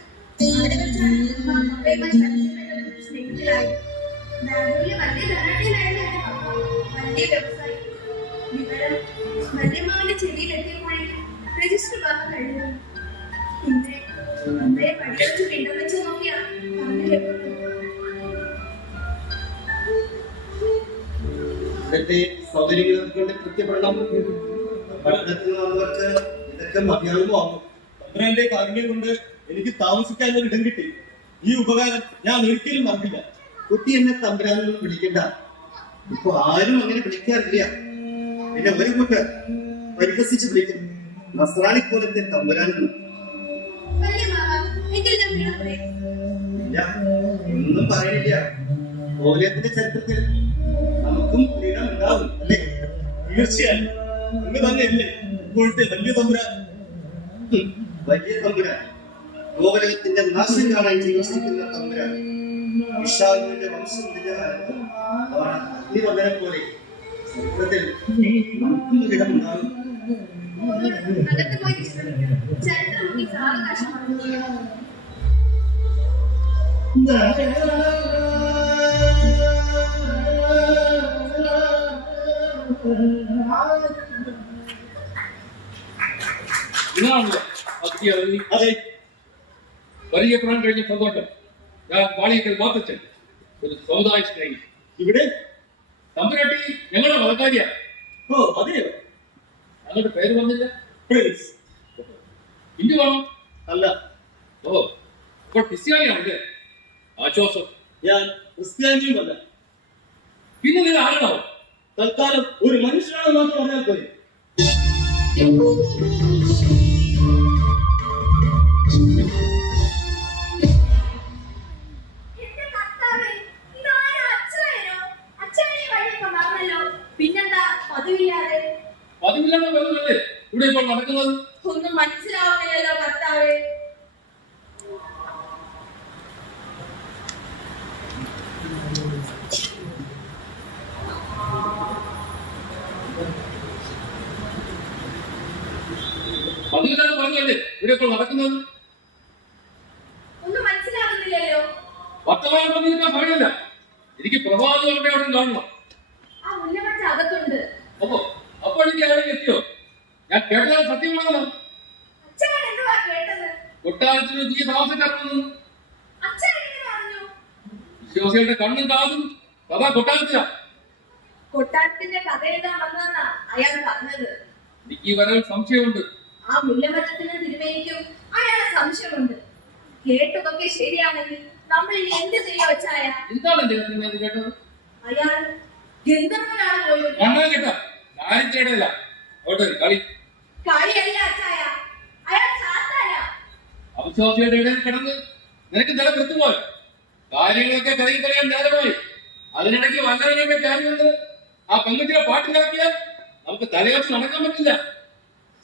അവിടെ വെച്ചാണ് അമ്മ പപ്പയുമായി പരിചയപ്പെട്ട സ്നേഹത്തിലായി. ബാംഗ്ലൂരിലെ വലിയ ധനാട്ടിയിലായിരുന്നു എന്റെ പപ്പ, വലിയ വ്യവസായി. വിവരം വല്യമാവന്റെ ചെവിയിൽ എത്തിയപ്പോഴേക്കും രജിസ്റ്റർ ഭാഗം കഴിഞ്ഞു. പിന്നെ അമ്മയെ പഠിച്ചു പിണ്ടം വെച്ച് നോക്കിയാ പറഞ്ഞു കേൾക്കുന്നത്. ഇവിടുത്തെ സൗകര്യങ്ങളെ കൊണ്ട് കൃത്യപ്പെടണം. പഠനത്തിൽ വന്നവർക്ക് ഇതൊക്കെ മതിയാകുമോ ആവും. തമ്പുരാന്റെ കാരുണ്യം കൊണ്ട് എനിക്ക് താമസിക്കാൻ ഒരു ഇടം കിട്ടി. ഈ ഉപകാരം ഞാൻ ഒരിക്കലും മറക്കില്ല. കുട്ടി എന്നെ തമ്പുരാനൊന്നും വിളിക്കണ്ട. ഇപ്പൊ ആരും അങ്ങനെ വിളിക്കാറില്ല. പിന്നെ ഒരു കൂട്ടർ പരിഹസിച്ച് വിളിക്കും നസ്രാണി പോലത്തെ തമ്പുരാനെന്ന്. വല്യമാവ, എങ്കിൽ ഞാൻ വിടട്ടെ? ഇല്ല, ഒന്നും പറയില്ല. ഓലത്തിന്റെ ചരിത്രത്തിൽ നമുക്കും ഫ്രീഡം ഉണ്ടാവും അല്ലേ? തീർച്ചയായും. ഇന്ന് തന്നെയല്ലേ ഇപ്പോഴത്തെ വലിയ തമ്പുരാൻ? വലിയ തമ്പുരാൻ, ഗോകുലത്തിന്റെ നാശം കാണാൻ ചികിത്സിക്കുന്ന തമ്പുരാൻ. വിഷാദിന്റെ വംശം നിലകാലത്ത് അവർ അഗ്നിവന്ദനെ പോലെ ചരിത്രത്തിൽ നമുക്കും ഇടമുണ്ടാകും. അകത്ത് പോയി വിശ്രമിക്കണം. ചരിത്രം ഈ സാവകാശമാണ്. ഇതാണല്ലോ അതിഥി അറിഞ്ഞി. അതെ, പരിചയപ്പെടാൻ കഴിഞ്ഞ സന്തോഷം. ഞാൻ പാളിയക്കൽ മാത്തച്ഛൻ, ഒരു സമുദായ സ്നേഹി. ഇവിടെ തമ്പുരാട്ടി ഞങ്ങളുടെ മതക്കാരിയാ. ഓ അതെയോ? ഞങ്ങളുടെ പേര് വന്നില്ല. പ്രിൻസ്. ഹിന്ദു വേണോ? അല്ല, ഓ, അപ്പോൾ ക്രിസ്ത്യാനിയാണല്ലേ? ആശ്വാസം. ഞാൻ ക്രിസ്ത്യാനിയുമല്ല. പിന്നെ നിങ്ങൾ ആരാണോ? തൽക്കാലം ഒരു മനുഷ്യനാണെന്ന് മാത്രം പറഞ്ഞാൽ പോയി. എന്റെ കർത്താവേ, ഇതാരാ? അച്ചായനോ? അച്ചായനെ വഴിയൊക്കെ മറന്നല്ലോ. പിന്നെന്താ പതിവില്ലാതെ? പതിവില്ലാതെ വരുന്നല്ലേ ഇവിടെ ഇപ്പോൾ നടക്കുന്നത്? ഒന്നും മനസ്സിലാവുന്നില്ലല്ലോ കർത്താവേ. പതിവില്ലാതെ പറഞ്ഞല്ലേ ഇവിടെ ഇപ്പോൾ നടക്കുന്നത്? ഒന്നും മനസ്സിലാവുന്നില്ലല്ലോ. വർത്തമാനം പറഞ്ഞിരിക്കാൻ പാടില്ല. എനിക്ക് പ്രഭാതങ്ങളുടെ അവിടെ കാണണം. ആ മുല്ലമറ്റ അകത്തുണ്ട്. അപ്പോൾ എനിക്ക് ആരെങ്കിലും എത്തിയോ? ഞാൻ കേട്ടത് സത്യമാണല്ലോ. അച്ചായൻ എന്തുവാ കേട്ടത്? കൊട്ടാരത്തിന് പുതിയ താമസക്കാരൻ. അച്ചായൻ എങ്ങനെ അറിഞ്ഞു? വിശ്വാസികളുടെ കണ്ണും കാതും അതാ കൊട്ടാരത്തില. കൊട്ടാരത്തിന്റെ കഥ എഴുതാൻ വന്നെന്നാ അയാൾ പറഞ്ഞത്. എനിക്ക് ഈ വരവിൽ സംശയമുണ്ട്. ആ മുല്ലമറ്റത്തിന് തിരുമേനിക്കും അയാളെ സംശയമുണ്ട്. കേട്ടതൊക്കെ ശരിയാണെങ്കിൽ നമ്മൾ ഇനി എന്ത് ചെയ്യോ അച്ചായ? എന്താണ് എന്റെ കഥ കേട്ടത്? അയാൾ ഗന്ധർവനാണ് പോലും. കണ്ണാ കേട്ട കാര്യം ചെയ്യണല്ല. അവിടെ കളി കളിയല്ല അച്ചായ, അയാൾ സാത്താനാ. അവിശ്വാസിയുടെ ഇടയിൽ കിടന്ന് നിനക്ക് നില പെരുത്തുപോയോ? കാര്യങ്ങളൊക്കെ കലയിൽ കളയാൻ നേരമായി. അതിനിടയ്ക്ക് വല്ലവരുടെ കാര്യം വന്ന് ആ പെൺകുട്ടിയെ പാട്ടിലാക്കിയാൽ നമുക്ക് തലയോച്ച് നടക്കാൻ പറ്റില്ല.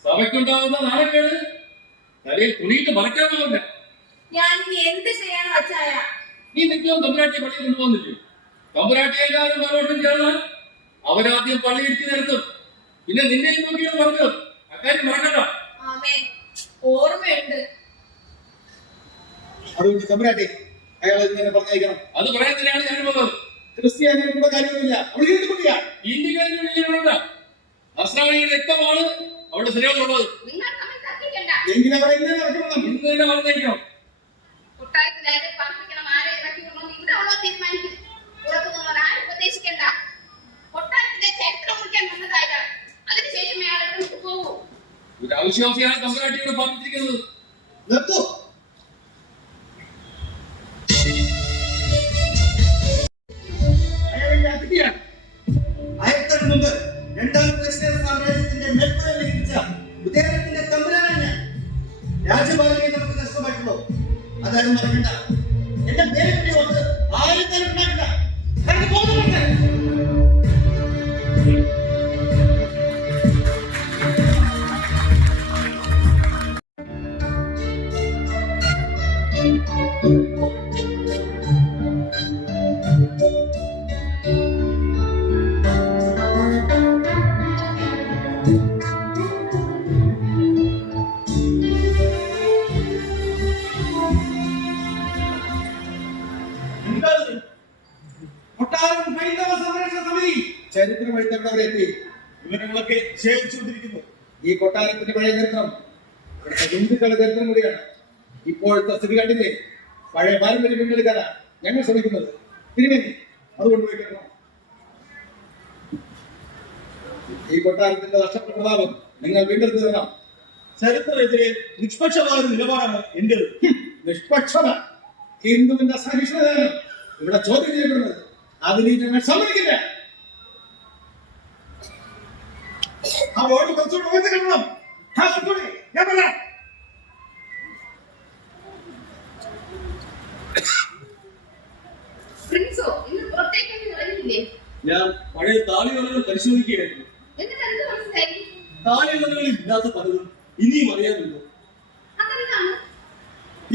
സഭയ്ക്കുണ്ടാകുന്ന നാണക്കേട് തലയിൽ തുണിയിട്ട് മറക്കാനാവില്ല. ഞാൻ ഇനി എന്ത് ചെയ്യണം അച്ചായ? നീ നിത്യവും തമ്പുരാട്ടിയെ പള്ളിയിൽ കൊണ്ടുപോകുന്നില്ലേ? തമ്പുരാട്ടിയെ എല്ലാവരും ആഘോഷം ചേർന്നാൽ അവരാദ്യം പള്ളിയിടിച്ച് നിർത്തും. പിന്നെ നിന്നെയും നോക്കിയാണ് പറഞ്ഞു. അക്കാര്യം മറക്കണ്ട. ആമേ, ഓർമ്മയുണ്ട്. അതുകൊണ്ട് തമ്പുരാട്ടി അയാളെ ഇങ്ങനെ പറഞ്ഞയക്കണം. അത് പറയാൻ തന്നെയാണ് ഞാൻ വന്നത്. ക്രിസ്ത്യാനികളുടെ കാര്യമൊന്നുമില്ല. അവൾ ഹിന്ദു കുട്ടിയാ. ഇന്ത്യക്കാരുടെ നസ്രാണിയുടെ രക്തമാണ് അവിടെ ശരിയാണുള്ളത്. നിങ്ങൾ തമ്മിൽ തർക്കിക്കണ്ട. എങ്കിലും അവരെ ഇങ്ങനെ നടക്കണം. ഇന്ന് തന്നെ പറഞ്ഞേക്കണം. കൊട്ടാരത്തിൽ ആരെ പാർപ്പിക്കണം, ആരെ ഇറക്കിക്കണം ഇവിടെ ഉള്ളത് തീരുമാനിക്കും. പുറത്തുനിന്നവർ ആരും ഉപദേശിക്കണ്ട. കൊട്ടാരത്തിന്റെ ചരിത്രം കുറിക്കാൻ വന്നതായ അതിനുശേഷം അയാൾ എവിടെ പോകൂ. ഒരു അവിശ്വാസിയാണ് തമ്പുരാട്ടിയോട് പറഞ്ഞിരിക്കുന്നത്. നിർത്തൂ. അയാളെന്റെ അതിഥിയാണ്. ആയിരത്തിന് മുമ്പ് രണ്ടാം ക്രിസ്ത്യൻ സാമ്രാജ്യത്തിന്റെ മേൽപ്പുറം ലഭിച്ച ഉദയത്തിന്റെ തമ്പുരാനാണ് ഞാൻ. രാജപാലനെ നമുക്ക് നഷ്ടപ്പെട്ടുള്ളൂ. അതാരും മറക്കണ്ട. എന്റെ പേരെ കൂടി ഓർത്ത് ആരും തന്നെ ഉണ്ടാക്കണ്ട. കാരണം പോകുന്നുണ്ട്. കൊട്ടാരം ഹൈന്ദവ സംരക്ഷണ സമിതി ചരിത്രം എഴുത്തേണ്ടവരെ എത്തി. വിവരങ്ങളൊക്കെ ശേഖരിച്ചുകൊണ്ടിരിക്കുന്നു. ഈ കൊട്ടാരത്തിന്റെ പഴയ ചരിത്രം ഇവിടുത്തെ ഹിന്ദുക്കളുടെ ചരിത്രം കൂടിയാണ്. ഇപ്പോഴത്തെ സ്ഥിതി കണ്ടില്ലേ? പഴയ പാരമ്പര്യം വീണ്ടെടുക്കാനാണ് ഞങ്ങൾ ശ്രമിക്കുന്നത്. തിരുമേനി അത് കൊണ്ടുപോയി കേൾക്കണം. ഈ കൊട്ടാരത്തിന്റെ നഷ്ടപ്പെട്ട പ്രതാപം നിങ്ങൾ വീണ്ടെടുത്ത് തരണം. ചരിത്രത്തിലെ നിഷ്പക്ഷമായ ഒരു നിലപാടാണ് എന്റേത്. നിഷ്പക്ഷത ഹിന്ദുവിന്റെ സഹിഷ്ണുതയാണ് ഇവിടെ ചോദ്യം ചെയ്യപ്പെടുന്നത്. അതിന് ഞങ്ങൾ സമ്മതിക്കില്ല. ആ വോട്ട് കുറച്ചുകൂടെ ഉയർത്തി കിട്ടണം. ഞാൻ പറയാം. പ്രിൻസോ, ഇന്ന് പുറത്തേക്കൊന്നും ഇറങ്ങിയില്ലേ? ഞാൻ പഴയ താളിയോലകൾ പരിശോധിക്കുകയായിരുന്നു. എന്നിട്ട് എന്ത് മനസ്സിലായി? താളിയോലകളിൽ ഇല്ലാത്ത പലതും ഇനിയും അറിയാനുണ്ടോ? അതെന്താണ്?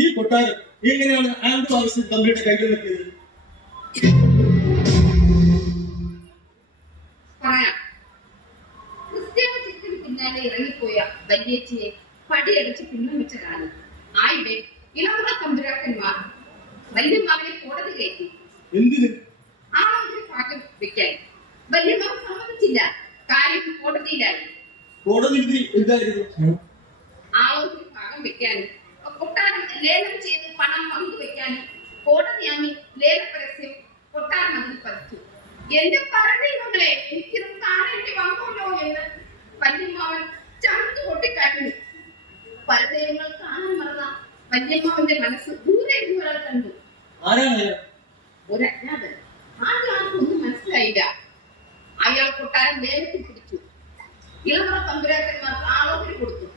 ഈ കൊട്ടാരം എങ്ങനെയാണ് ആംഗ്ലോ ആവശ്യം തമ്മിയുടെ കൈകളിലെത്തിയത്? പറയാം. ക്രിസ്ത്യാനി ചിത്തിന് പിന്നാലെ ഇറങ്ങിപ്പോയ വല്യേച്ചിയെ പടിയടിച്ച് പിൻവലിച്ച കാലം ആയുടെ ഇളമുറ തമ്പുരാക്കന്മാർ വല്യമ്മാവിനെ കോടതി കയറ്റി. എന്തിന്? ആ ഒരു ഭാഗം വെക്കാൻ വല്യമ്മാവ് സമ്മതിച്ചില്ല. കാര്യം കോടതിയിലായി. കോടതി വിധി എന്തായിരുന്നു? ആ ഒരു ഭാഗം വെക്കാനും കൊട്ടാരം ലേലം ചെയ്ത് പണം പങ്കുവെക്കാനും കോടതിയാമി ലേലപരസ്യം കൊട്ടാരം അതിൽ പതിച്ചു. എന്റെ പരദൈവങ്ങളെ, എനിക്കിത് കാണേണ്ടി വന്നല്ലോ എന്ന് വല്യമ്മാവൻ ചവിട്ടു കൊട്ടിക്കാറ്റുന്നു. പരദൈവങ്ങൾ കാണാൻ മറന്ന വല്യമ്മാവന്റെ മനസ്സ് ദൂരെ ഒരാൾ കണ്ടു. ആരാണ്? ഒരു അജ്ഞാതൻ. ആർക്കൊന്നും മനസ്സിലായില്ല. അയാൾ കൊട്ടാരം ലേലത്തിൽ പിടിച്ചു. ഇളമുറ തമ്പുരാക്കന്മാർക്ക് ആളോഹരി കൊടുത്തു.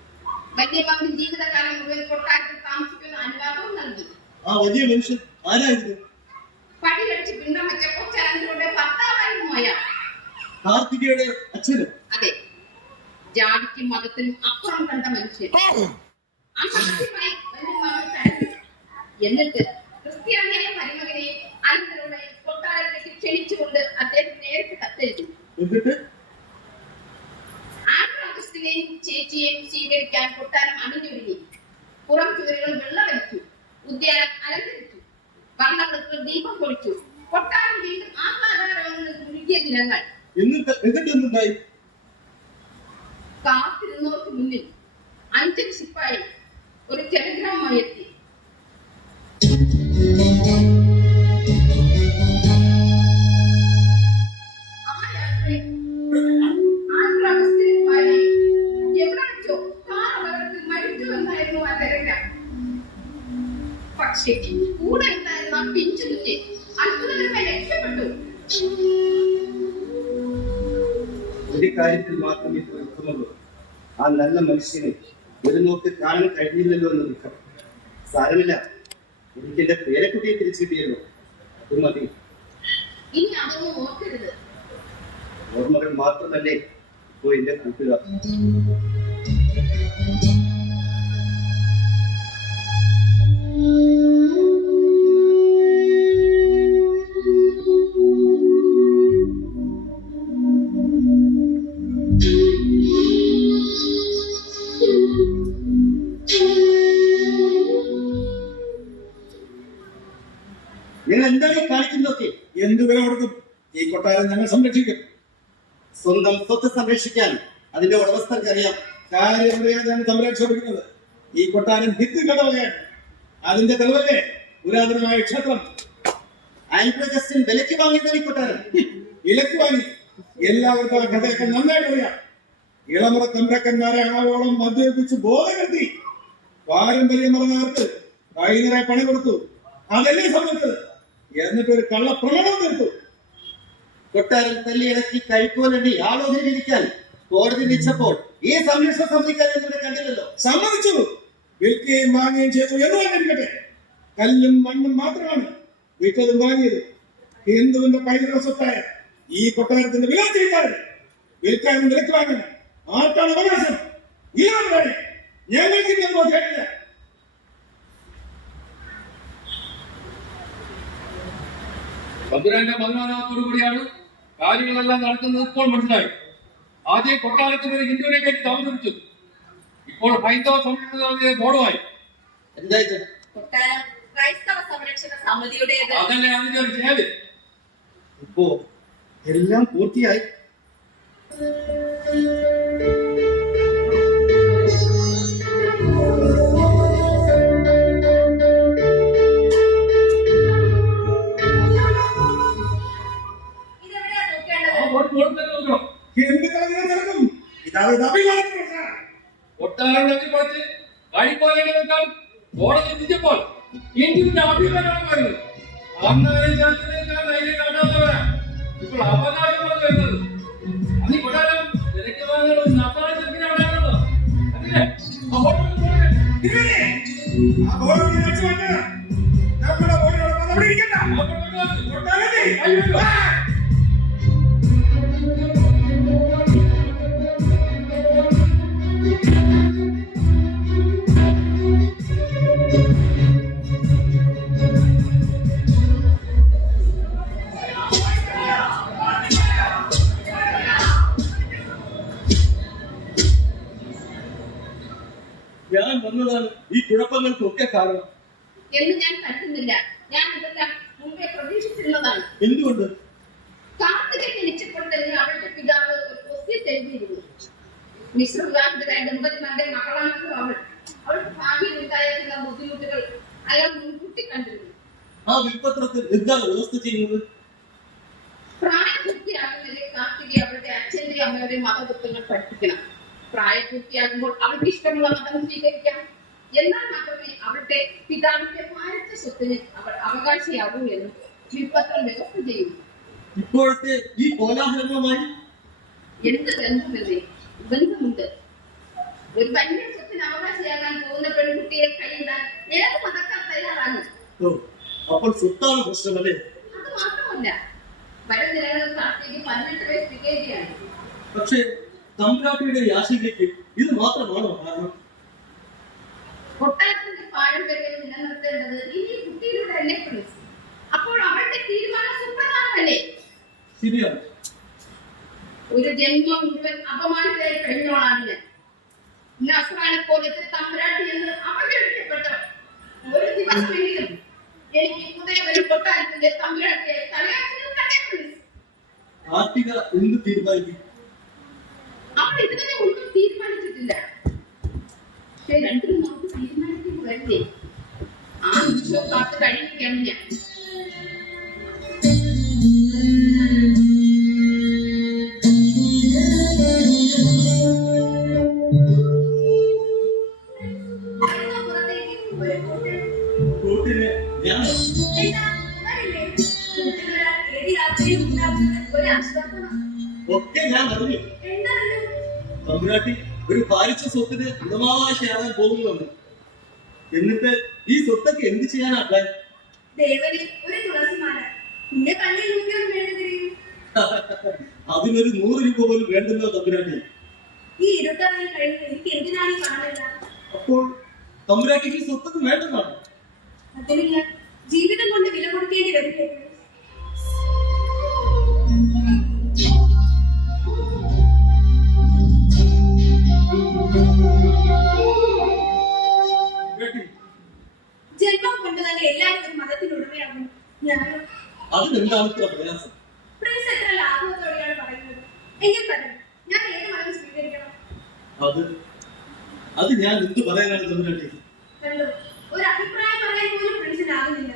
വല്യമ്മാവന്റെ ജീവിതകാലം മുഴുവൻ കൊട്ടാരത്തിൽ താമസിക്കുന്ന അനുവാദവും നൽകി. ആ വലിയ മനുഷ്യൻ ആരായിരുന്നു? പടിയടിച്ച് പിണ്ടം വെച്ച കൊച്ചരങ്ങളുടെ ഭർത്താവായിരുന്നു അയാൾ. കാർത്തികയുടെ അച്ഛനും? അതെ, ജാതിക്കും മതത്തിനും അപ്പുറം കണ്ട മനുഷ്യൻ. അസാധ്യമായി വല്യമ്മാവൻ കരുതി. എന്നിട്ട് ക്രിസ്ത്യാനിയായ മരുമകനെ അനന്തരവളെ കൊട്ടാരത്തിലേക്ക് ക്ഷണിച്ചുകൊണ്ട് അദ്ദേഹം നേരിട്ട് കത്തെഴുതി. എന്നിട്ട് ആൺക്രിസ്ത്യനെയും ചേച്ചിയെയും സ്വീകരിക്കാൻ കൊട്ടാരം അണിഞ്ഞൊരുങ്ങി. പുറം ചുവരുകൾ വെള്ളമടിച്ചു. ഉദ്യാനം അലങ്കരിച്ചു. വർണ്ണവിളക്കുകൾ ദീപം പൊളിച്ചു. കൊട്ടാരം വീണ്ടും ആഹ്ലാദകരങ്ങളിൽ മുഴുകിയ ദിനങ്ങൾ. എന്നിട്ട് എന്തുണ്ടായി? കാത്തിരുന്നവർക്ക് മുന്നിൽ 5 ശിപ്പായി ഒരു ടെലിഗ്രാമായി എത്തി. ആ യാത്രയിൽ എവിടെ വെച്ചോ കാറപകടത്തിൽ മരിച്ചു എന്നായിരുന്നു ആ ടെലിഗ്രാം. പക്ഷേ കൂടെ ഉണ്ടായിരുന്ന ആ പിഞ്ചു കുഞ്ഞ് അത്ഭുതകരമായി രക്ഷപ്പെട്ടു. ഒരു കാര്യത്തിൽ മാത്രമേ വ്യക്തമുള്ളൂ. ആ നല്ല മനുഷ്യനെ ഒരു നോക്ക് കാണാൻ കഴിഞ്ഞില്ലല്ലോ എന്ന് ദുഃഖം. സാരമില്ല, എനിക്ക് എന്റെ പേരക്കുട്ടിയെ തിരിച്ചു കിട്ടിയല്ലോ, അത് മതി. ഇനി അതൊന്നും ഓർക്കരുത്. ഓർമ്മകൾ മാത്രമല്ലേ ഇപ്പോൾ എന്റെ കൂട്ടുകാർ. എന്ത് വില കൊടുക്കും ഈ കൊട്ടാരം ഞങ്ങൾ സംരക്ഷിക്കും. സ്വന്തം സ്വത്ത് സംരക്ഷിക്കാൻ അതിന്റെ ഉടമസ്ഥർക്കറിയാം. കാര്യം അറിയാതെ ഞങ്ങൾ സംരക്ഷിക്കുന്നത്. ഈ കൊട്ടാരം ഭിത്തികളുടെ വകയാണ്. അതിന്റെ തെളിവല്ലേ പുരാതനമായ ക്ഷേത്രം. ആൻഡ്രൂ ജസ്റ്റിൻ വിലയ്ക്ക് വാങ്ങിയതാണ് ഈ കൊട്ടാരം. വിലക്ക് വാങ്ങി. എല്ലാവർക്കും ആ കഥയൊക്കെ നന്നായിട്ട് അറിയാം. ഇളമുറ തമ്പ്രക്കന്മാരെ ആവോളം മദ്യപിച്ച് ബോധം കെടുത്തി. പാരമ്പര്യം പറഞ്ഞവർക്ക് വൈകുന്നേരം പണി കൊടുത്തു. അതല്ലേ സംബന്ധിച്ചത്. എന്നിട്ടൊരു കള്ള പ്രകടനം തീർത്തു. കൊട്ടാരം തല്ലിയിടക്കി കഴിക്കുവാൻ ആലോചനയിരിക്കാൻ കോടതി വിളിച്ചപ്പോൾ ഈ സംരക്ഷണ സമിതിക്കാരെ കണ്ടില്ലല്ലോ. സമ്മതിച്ചു. വിൽക്കുകയും വാങ്ങുകയും ചെയ്തു എന്ന് പറഞ്ഞിരിക്കട്ടെ. കല്ലും മണ്ണും മാത്രമാണ് വിറ്റതും വാങ്ങിയത്. ഹിന്ദുവിന്റെ പൈതൃക സ്വത്തായ ഈ കൊട്ടാരത്തിന്റെ വില ചെയ്താൽ വിൽക്കാനും വിലക്ക് വാങ്ങാനും ആർക്കാണ് അവകാശം? ഇതാണ് ഞങ്ങൾക്ക് ബോധ്യമില്ല. തമ്പുരാന്റെ ബഹുമാനത്തോടുകൂടിയാണ് കാര്യങ്ങളെല്ലാം നടക്കുന്നത് ഇപ്പോൾ മനസ്സിലായി. ആദ്യം കൊട്ടാരത്തിന് ഒരു ഹിന്ദുവിനെ കയറ്റി താമസിപ്പിച്ചു. ഇപ്പോൾ ഹൈന്ദവ സംരക്ഷണ ബോർഡുമായി. എന്തായത്? കൊട്ടാരം ക്രൈസ്തവ സംരക്ഷണ സമിതിയുടേത്. അതല്ലേ അതിന്റെ ഒരു ചേര്. ഇപ്പോ എല്ലാം പൂർത്തിയായി. കൊട്ടാരം കുറച്ച് കഴിപ്പാലേക്കാൾ കോടതി വിധിച്ചപ്പോൾ ഹിന്ദുവിന്റെ അഭിമാനമാണ് പറയുന്നത്. കാണാത്തവരാ ഇപ്പോൾ അവകാശം വരുന്നത്. അത് കൊട്ടാരം വിലയ്ക്ക് വാങ്ങാൻ ഒരു നപ്പാള ചെറുക്കിനാണല്ലോ. അതില്ലേ ഞാൻ വന്നതാണ് ഈ കുഴപ്പങ്ങൾക്കൊക്കെ കാരണം എന്ന് ഞാൻ കരുതുന്നില്ല. ഞാൻ ഇതെല്ലാം മുമ്പേ പ്രതീക്ഷിച്ചിരുന്നതാണ്. എന്തുകൊണ്ട്? കാർത്തികൻ ജനിച്ചപ്പോൾ തന്നെ അവളുടെ പിതാവ് ഒരു ഒസ്യത്ത് എഴുതിയിരുന്നു. മിശ്രവിവാഹിതരായ ദമ്പതിമാരുടെ മകളാണല്ലോ അവൾ. അവൾക്ക് ഭാവിയിൽ ഉണ്ടായിരുന്ന ബുദ്ധിമുട്ടുകൾ അയാൾ മുൻകൂട്ടി കണ്ടിരുന്നു. ആ വിൽപത്രത്തിൽ എന്താണ് വ്യവസ്ഥ ചെയ്യുന്നത്? പ്രായപൂർത്തിയാകുന്നതിൽ കാർത്തികയെ അവളുടെ അച്ഛന്റെയും അമ്മയുടെയും മതതത്വങ്ങൾ പഠിപ്പിക്കണം. പ്രായപൂർത്തിയാകുമ്പോൾ അവൾക്ക് ഇഷ്ടമുള്ള മതം സ്വീകരിക്കാം. എന്നാൽ മാത്രമേ അവളുടെ പിതാവിന്റെ ഭാരത സ്വത്തിന് അവൾ അവകാശിയാകൂ എന്ന് വിൽപത്രം വ്യവസ്ഥ ചെയ്യുന്നു. ഇപ്പോഴത്തെ ഈ കോലാഹലമായി എന്ത് ബന്ധമല്ലേ? ബന്ധമുണ്ട്. ഒരു വന്യ സ്വത്തിന് അവകാശിയാകാൻ പോകുന്ന പെൺകുട്ടിയെ കൈയിടാൻ ഏത് മതക്കാർ തയ്യാറാണ്? അപ്പോൾ സ്വത്താണ് പ്രശ്നമല്ലേ? അത് മാത്രമല്ല, വരും ദിനങ്ങളിൽ കാർത്തിക 18 വയസ്സ് തികയുകയാണ്. പക്ഷേ തമ്പ്രാട്ടിയുടെ ആശങ്കയ്ക്ക് ഇത് മാത്രമാണോ കാരണം? കൊട്ടാരത്തിന്റെ പാരമ്പര്യം നിലനിർത്തേണ്ടത് ഇനി കുട്ടിയിലൂടെ അല്ലേ പ്രിൻസ്? അപ്പോൾ അവളുടെ തീരുമാനം സുപ്രധാനമല്ലേ? ശരിയാണ്. ഒരു ജന്മം മുഴുവൻ അപമാനിതരായി കഴിഞ്ഞോളാണ് നസ്രാനെ പോലത്തെ തമ്പുരാട്ടി എന്ന് അവഗണിക്കപ്പെട്ട ഒരു ദിവസമെങ്കിലും എനിക്ക് ഉദയവരും കൊട്ടാരത്തിന്റെ തമ്പുരാട്ടിയായി തലയാറ്റിനും കണ്ടേ പ്രിൻസ്. കാർത്തിക എന്ത് തീരുമാനിക്കും? അവൾ ഇതിനെ ഒന്നും തീരുമാനിച്ചിട്ടില്ല. പക്ഷെ രണ്ടും നമുക്ക് തീരുമാനിക്കുന്നു വരില്ലേ? ആ നിമിഷം കാത്ത് കഴിയുകയാണ് ഞാൻ. കൂട്ടിന് ഞാൻ ഒക്കെ ഞാൻ അറിഞ്ഞു. തമ്പുരാട്ടി ഒരു പാലിച്ച സ്വത്തിന് ഉടമാവകാശിയാകാൻ പോകുന്നുണ്ട്. എന്നിട്ട് ഈ സ്വത്തൊക്കെ എന്ത് ചെയ്യാനാ പ്ലാൻ? അതിനൊരു 100 രൂപ പോലും വേണ്ടല്ലോ തമ്പുരാട്ടി. അപ്പോൾ തമ്പുരാട്ടിക്ക് സ്വത്തൊക്കെ വേണ്ടതാണ്. ജീവിതം കൊണ്ട് വില കൊടുക്കേണ്ടി വരില്ലേ? ജന്മം കൊണ്ട് തന്നെ എല്ലാവരും ഒരു മതത്തിനുടമയാകും. ഞാൻ അതിനെന്താണ് ഇത്ര പ്രയാസം? പ്രിൻസ് എത്ര ലാഘവത്തോടെയാണ് പറയുന്നത്. എങ്കിൽ തന്നെ ഞാൻ ഏത് മനം സ്വീകരിക്കണം? അത് ഞാൻ എന്ത് പറയാനാണ് തമ്പുരാട്ടി? കണ്ടോ, ഒരു അഭിപ്രായം പറയാൻ പോലും പ്രിൻസിനാകുന്നില്ല.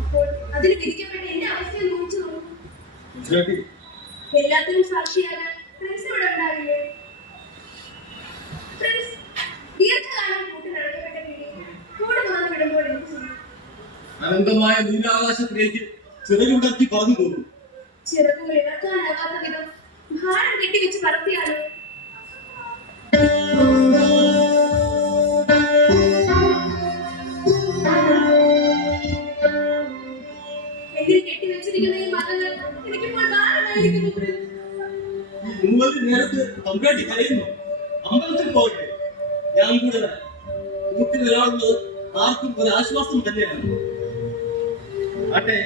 അപ്പോൾ അതിന് വിധിക്കപ്പെട്ട എന്റെ അവസ്ഥയെ നോച്ചു നോക്കും. എല്ലാത്തിനും സാക്ഷിയാകാൻ പ്രിൻസ് ഇവിടെ ഉണ്ടാവില്ലേ? പ്രിൻസ് ദീർഘകാലം കൂട്ടി നടക്കപ്പെട്ട വീടിൽ കൂടെ തുറന്ന് വിടുമ്പോൾ എന്ത് ചെയ്യും? അനന്തമായ നീലാകാശത്തിലേക്ക് ചിറകുടർത്തി പറഞ്ഞു പോകും. ചിറകുകൾ ഇറക്കാനാകാത്ത വിധം ഭാരം കെട്ടിവെച്ച് പറത്തിയാലോ? എങ്കിൽ കെട്ടിവെച്ചിരിക്കുന്ന ഈ മതങ്ങൾ എനിക്കിപ്പോൾ ഭാരമായിരിക്കുന്നു പ്രിൻസ്. നേരത്തെ തമ്പുരാട്ടി കരയുന്നു. അമ്പലത്തിൽ പോകട്ടെ, ഞാൻ കൂടെ വീട്ടിൽ ഒരാളുള്ളത് ആർക്കും ഒരു ആശ്വാസം തന്നെയാണ്. ആട്ടെ,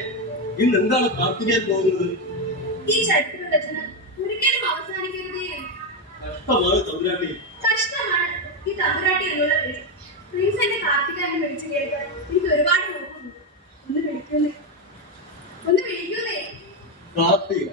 ഇന്ന് എന്താണ് പ്രാർത്ഥിക്കാൻ പോകുന്നത്? ഈ ചരിത്ര രചന ഒരിക്കലും അവസാനിക്കരുതേ. കഷ്ടമാണ് തമ്പുരാട്ടി. കഷ്ടമാണ് ഈ തമ്പുരാട്ടി എന്നുള്ള പേര്. പ്രിൻസ് എന്നെ പ്രാർത്ഥിക്കാനും വിളിച്ചു കേൾക്കാൻ എനിക്ക് ഒരുപാട് നോക്കുന്നു. ഒന്ന് വിളിക്കുന്നേ, ഒന്ന് വിളിക്കുന്നേ. പ്രാർത്ഥിക.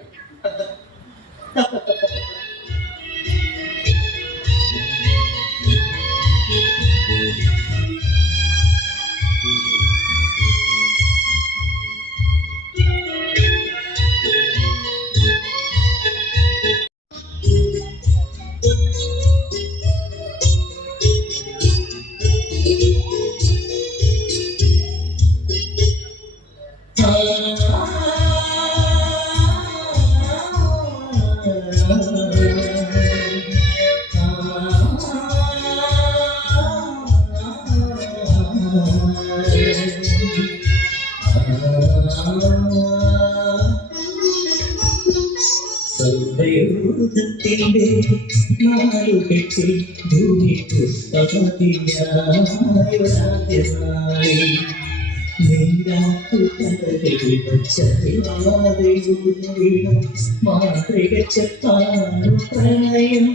സൗരയൂഥത്തിന്റെ നാലുകെട്ടിൽ ഭൂമി പുഷ്പമതിയായൊരാദ്യനാളി നീരാട്ടുകടലിൽ വച്ചറിയാതെയും മാതൃക ചെപ്പാനു പ്രണയം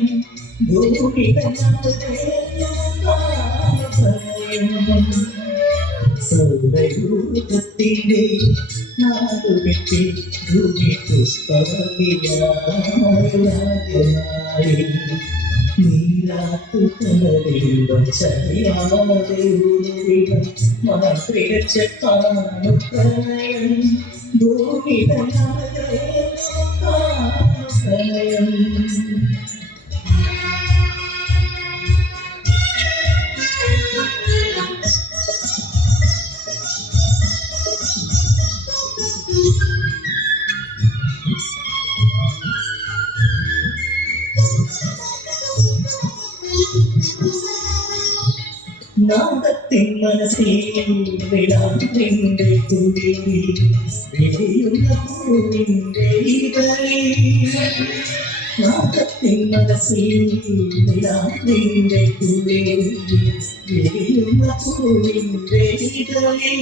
ഭൂമി പ്രണയം സൗരയൂഥത്തിന്റെ നാലുകെട്ടിൽ ഭൂമി പുഷ്പമതിയായൊരാദ്യനാളി നീരാട്ടുകടലിൽ വച്ചറിയാതെയും മാതൃക ചെപ്പാനു പ്രണയം ഭൂമി പ്രണയം. നാദത്തിൻ മനസ്സിൽ വിളാവിന്റെ തുടിയിൽ വിരിയുന്ന പൂവിന്റെ ഇതളിൽ നാദത്തിൻ മനസ്സിൽ വിളാവിന്റെ തുടിയിൽ വിരിയുന്ന പൂവിന്റെ ഇതളിൽ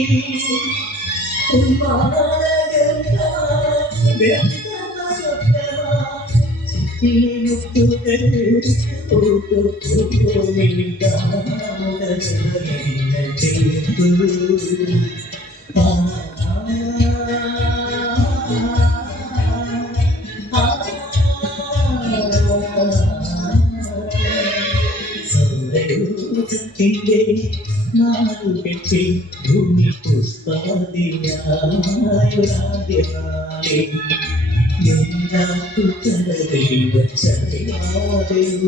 സൗരയൂഥത്തിന്റെ നാലുകെട്ടി ഭൂമി പുഷ്പമതിയായൊരാദ്യനാളി നീരാട്ടുകടലിൽ വച്ചറിയാതെയും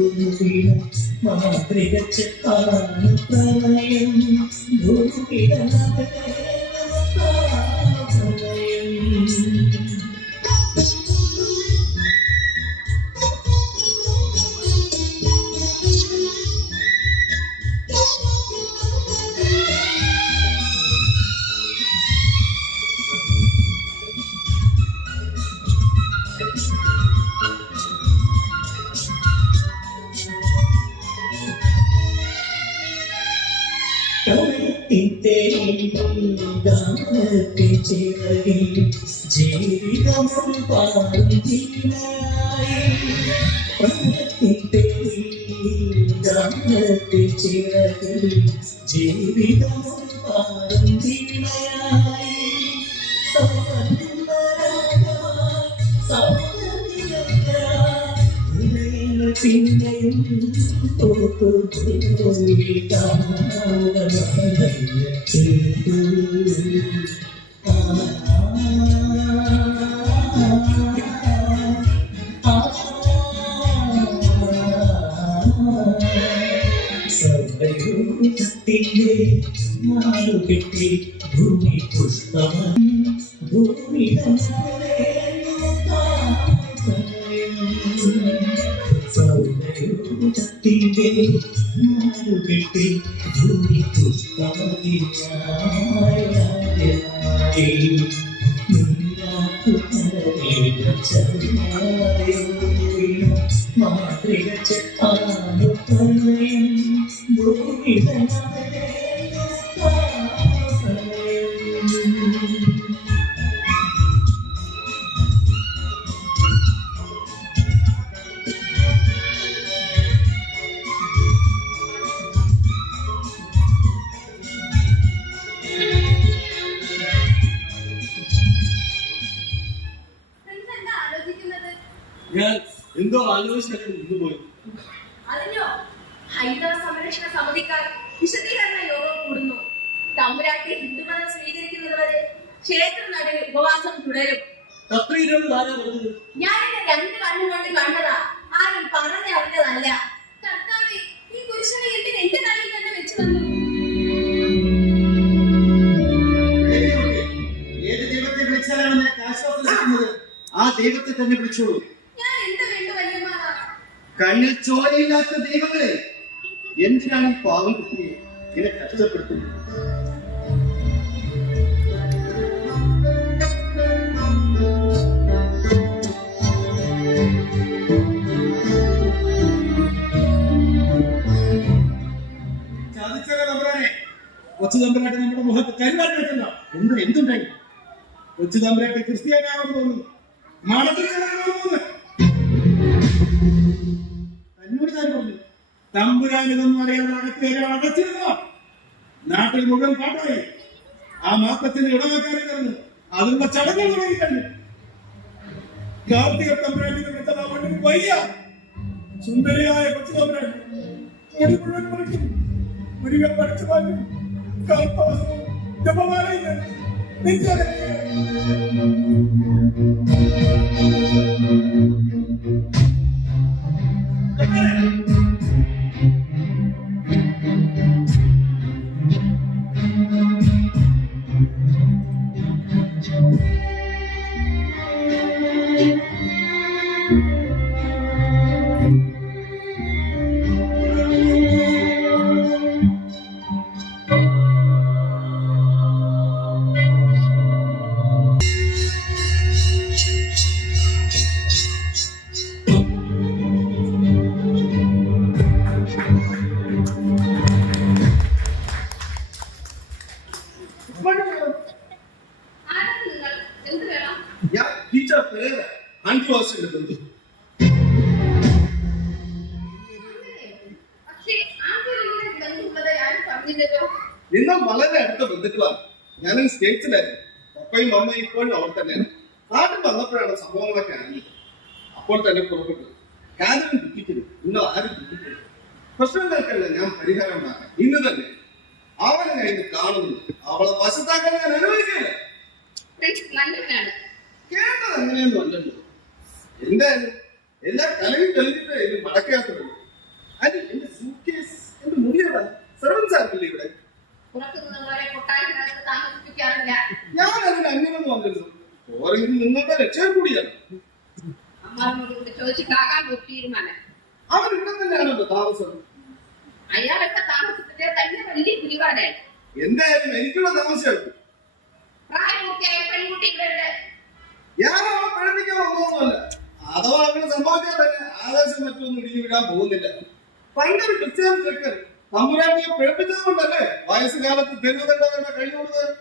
മാതൃക ചെപ്പാനു പ്രണയം ഭൂമി പ്രണയം. ഗാനത്തിൻ ചിറകിൽ ജീവിതം പാടും തീനായി ഗാനത്തിൻ ചിറകിൽ ജീവിതം പാടും തീനായി സൗന്ദര്യ പിന്നെയും കിട്ടി ഭൂമി പുഷ്പം ഭൂമി സൗന്ദര്യത്തിൻ്റെ കിട്ടി ഭൂമി പുഷ്പമതി മാതൃക ചെപ്പാനു തന്നെയും ഭൂമി ഞാൻ എന്തോ ആലോചിച്ചു നിന്നുപോയി. അതിനോ ഹൈന്ദവ സംരക്ഷണ സമിതിക്കാർ വിശദീകരണ യോഗം കൂടുന്നു. തമ്പുരാട്ടി ഹിന്ദുമതം സ്വീകരിക്കുന്നത് വരെ ക്ഷേത്ര നടയിൽ ഉപവാസം തുടരും. ഞാൻ എന്റെ 2 കണ്ണുകൊണ്ട് കണ്ടതാ, ആരും പറഞ്ഞറിഞ്ഞതല്ല. കർത്താവേ, ഈ പുരുഷനെ എന്തിന് എന്റെ തലയിൽ തന്നെ വെച്ചു തന്നു? ഏത് ദൈവത്തെ വിളിച്ചാലാണ് നിനക്ക് ആശ്വാസം ലഭിക്കുന്നത്, ആ ദൈവത്തെ തന്നെ വിളിച്ചോളൂ. ഞാൻ എന്ത് വേണ്ടു വല്യമ്മാവ? കണ്ണിൽ ചോരയില്ലാത്ത ദൈവങ്ങളെ എന്തിനാണ് ഈ പാവം കുട്ടിയെ ഇങ്ങനെ കഷ്ടപ്പെടുത്തുന്നത്? ചതിച്ചല്ല തമ്പുരാനെ, കൊച്ചു തമ്പുരാട്ടി നമ്മുടെ മുഖത്ത് കരുവാറ്റല്ല. എന്തുണ്ടായി? കൊച്ചു തമ്പുരാട്ടി ക്രിസ്ത്യാനാണെന്ന് തോന്നുന്നു, മണത്തിൽ തോന്നുന്നു. തന്നോട് ഞാൻ പറഞ്ഞു, തമ്പുരാനിതൊന്നും അറിയാതെ അകത്തേരെ അടച്ചിരുന്നോ? നാട്ടിൽ മുഴുവൻ പാട്ടായി. ആ മാപ്പത്തിന് ഇടവക്കാരെ തന്നു, അതിനുള്ള ചടങ്ങുകൾ തുടങ്ങിക്കഴിഞ്ഞു. കാർത്തിക തമ്പുരാട്ടി വിളിച്ചതാ വയ്യ. സുന്ദരിയായ കൊച്ചു തമ്പുരാട്ടി മുടി മുഴുവൻ പറിക്കും, മുരുകൻ പഠിച്ചു മാറ്റും, കൽപ്പവസവും ജപമാലയും നെഞ്ചിലെ എന്നാൽ വളരെ അടുത്ത ബന്ധുക്കളാണ്. ഞാൻ സ്റ്റേറ്റ്സിലായിരുന്നു. പപ്പയും അമ്മയും ഇപ്പോഴും അവർ തന്നെയാണ്. നാട്ടിൽ വന്നപ്പോഴാണ് സംഭവങ്ങളൊക്കെ അറിഞ്ഞത്. അപ്പോൾ തന്നെ പുറപ്പെട്ടു. കാര്യം ദുഃഖിക്കരുത്, നിങ്ങൾ ആരും ദുഃഖിക്കരുത്. പ്രശ്നങ്ങൾക്കല്ല ഞാൻ പരിഹാരം ഉണ്ടാക്കാം. ഇന്ന് തന്നെ അവനെ ഞാൻ ഇത് കാണുന്നു. അവളെ വശത്താക്കാൻ ഞാൻ അനുവദിക്കില്ല. കേട്ടത് അങ്ങനെയൊന്നും അല്ലല്ലോ. എന്തായാലും എല്ലാ കലയും തെളിഞ്ഞിട്ട് ഇത് മടക്കയാത്രയുള്ളൂ. അത് എന്റെ സൂട്ട്കേസ് എന്റെ മുറിയതാ. സർവൻസ് ആർക്കില്ലേ ഇവിടെ? ഞാൻ അതിന് അങ്ങനെയൊന്നും വന്നിരുന്നു. ഓരെങ്കിലും നിങ്ങളുടെ രക്ഷ കൂടിയാണ്. അവൻ ഇവിടെ തന്നെയാണല്ലോ താമസം. എന്തായാലും എനിക്കുള്ള താമസമായിരുന്നു. ഞാനോ പഴപ്പിക്കാൻ വന്നതൊന്നുമല്ല. അഥവാ അങ്ങനെ സംഭവിച്ചാൽ തന്നെ ആകാശം മറ്റൊന്നും ഇടിഞ്ഞു വിടാൻ പോകുന്നില്ല. പണ്ടൊരു ക്രിസ്ത്യാനി ചെക്കൻ തമ്പുരാട്ടിയെ പിഴപ്പിച്ചത് കൊണ്ടല്ലേ വയസ്സുകാലത്ത് തെരുവുതണ്ടവരുടെ കഴിഞ്ഞുകൊടുത്തത്.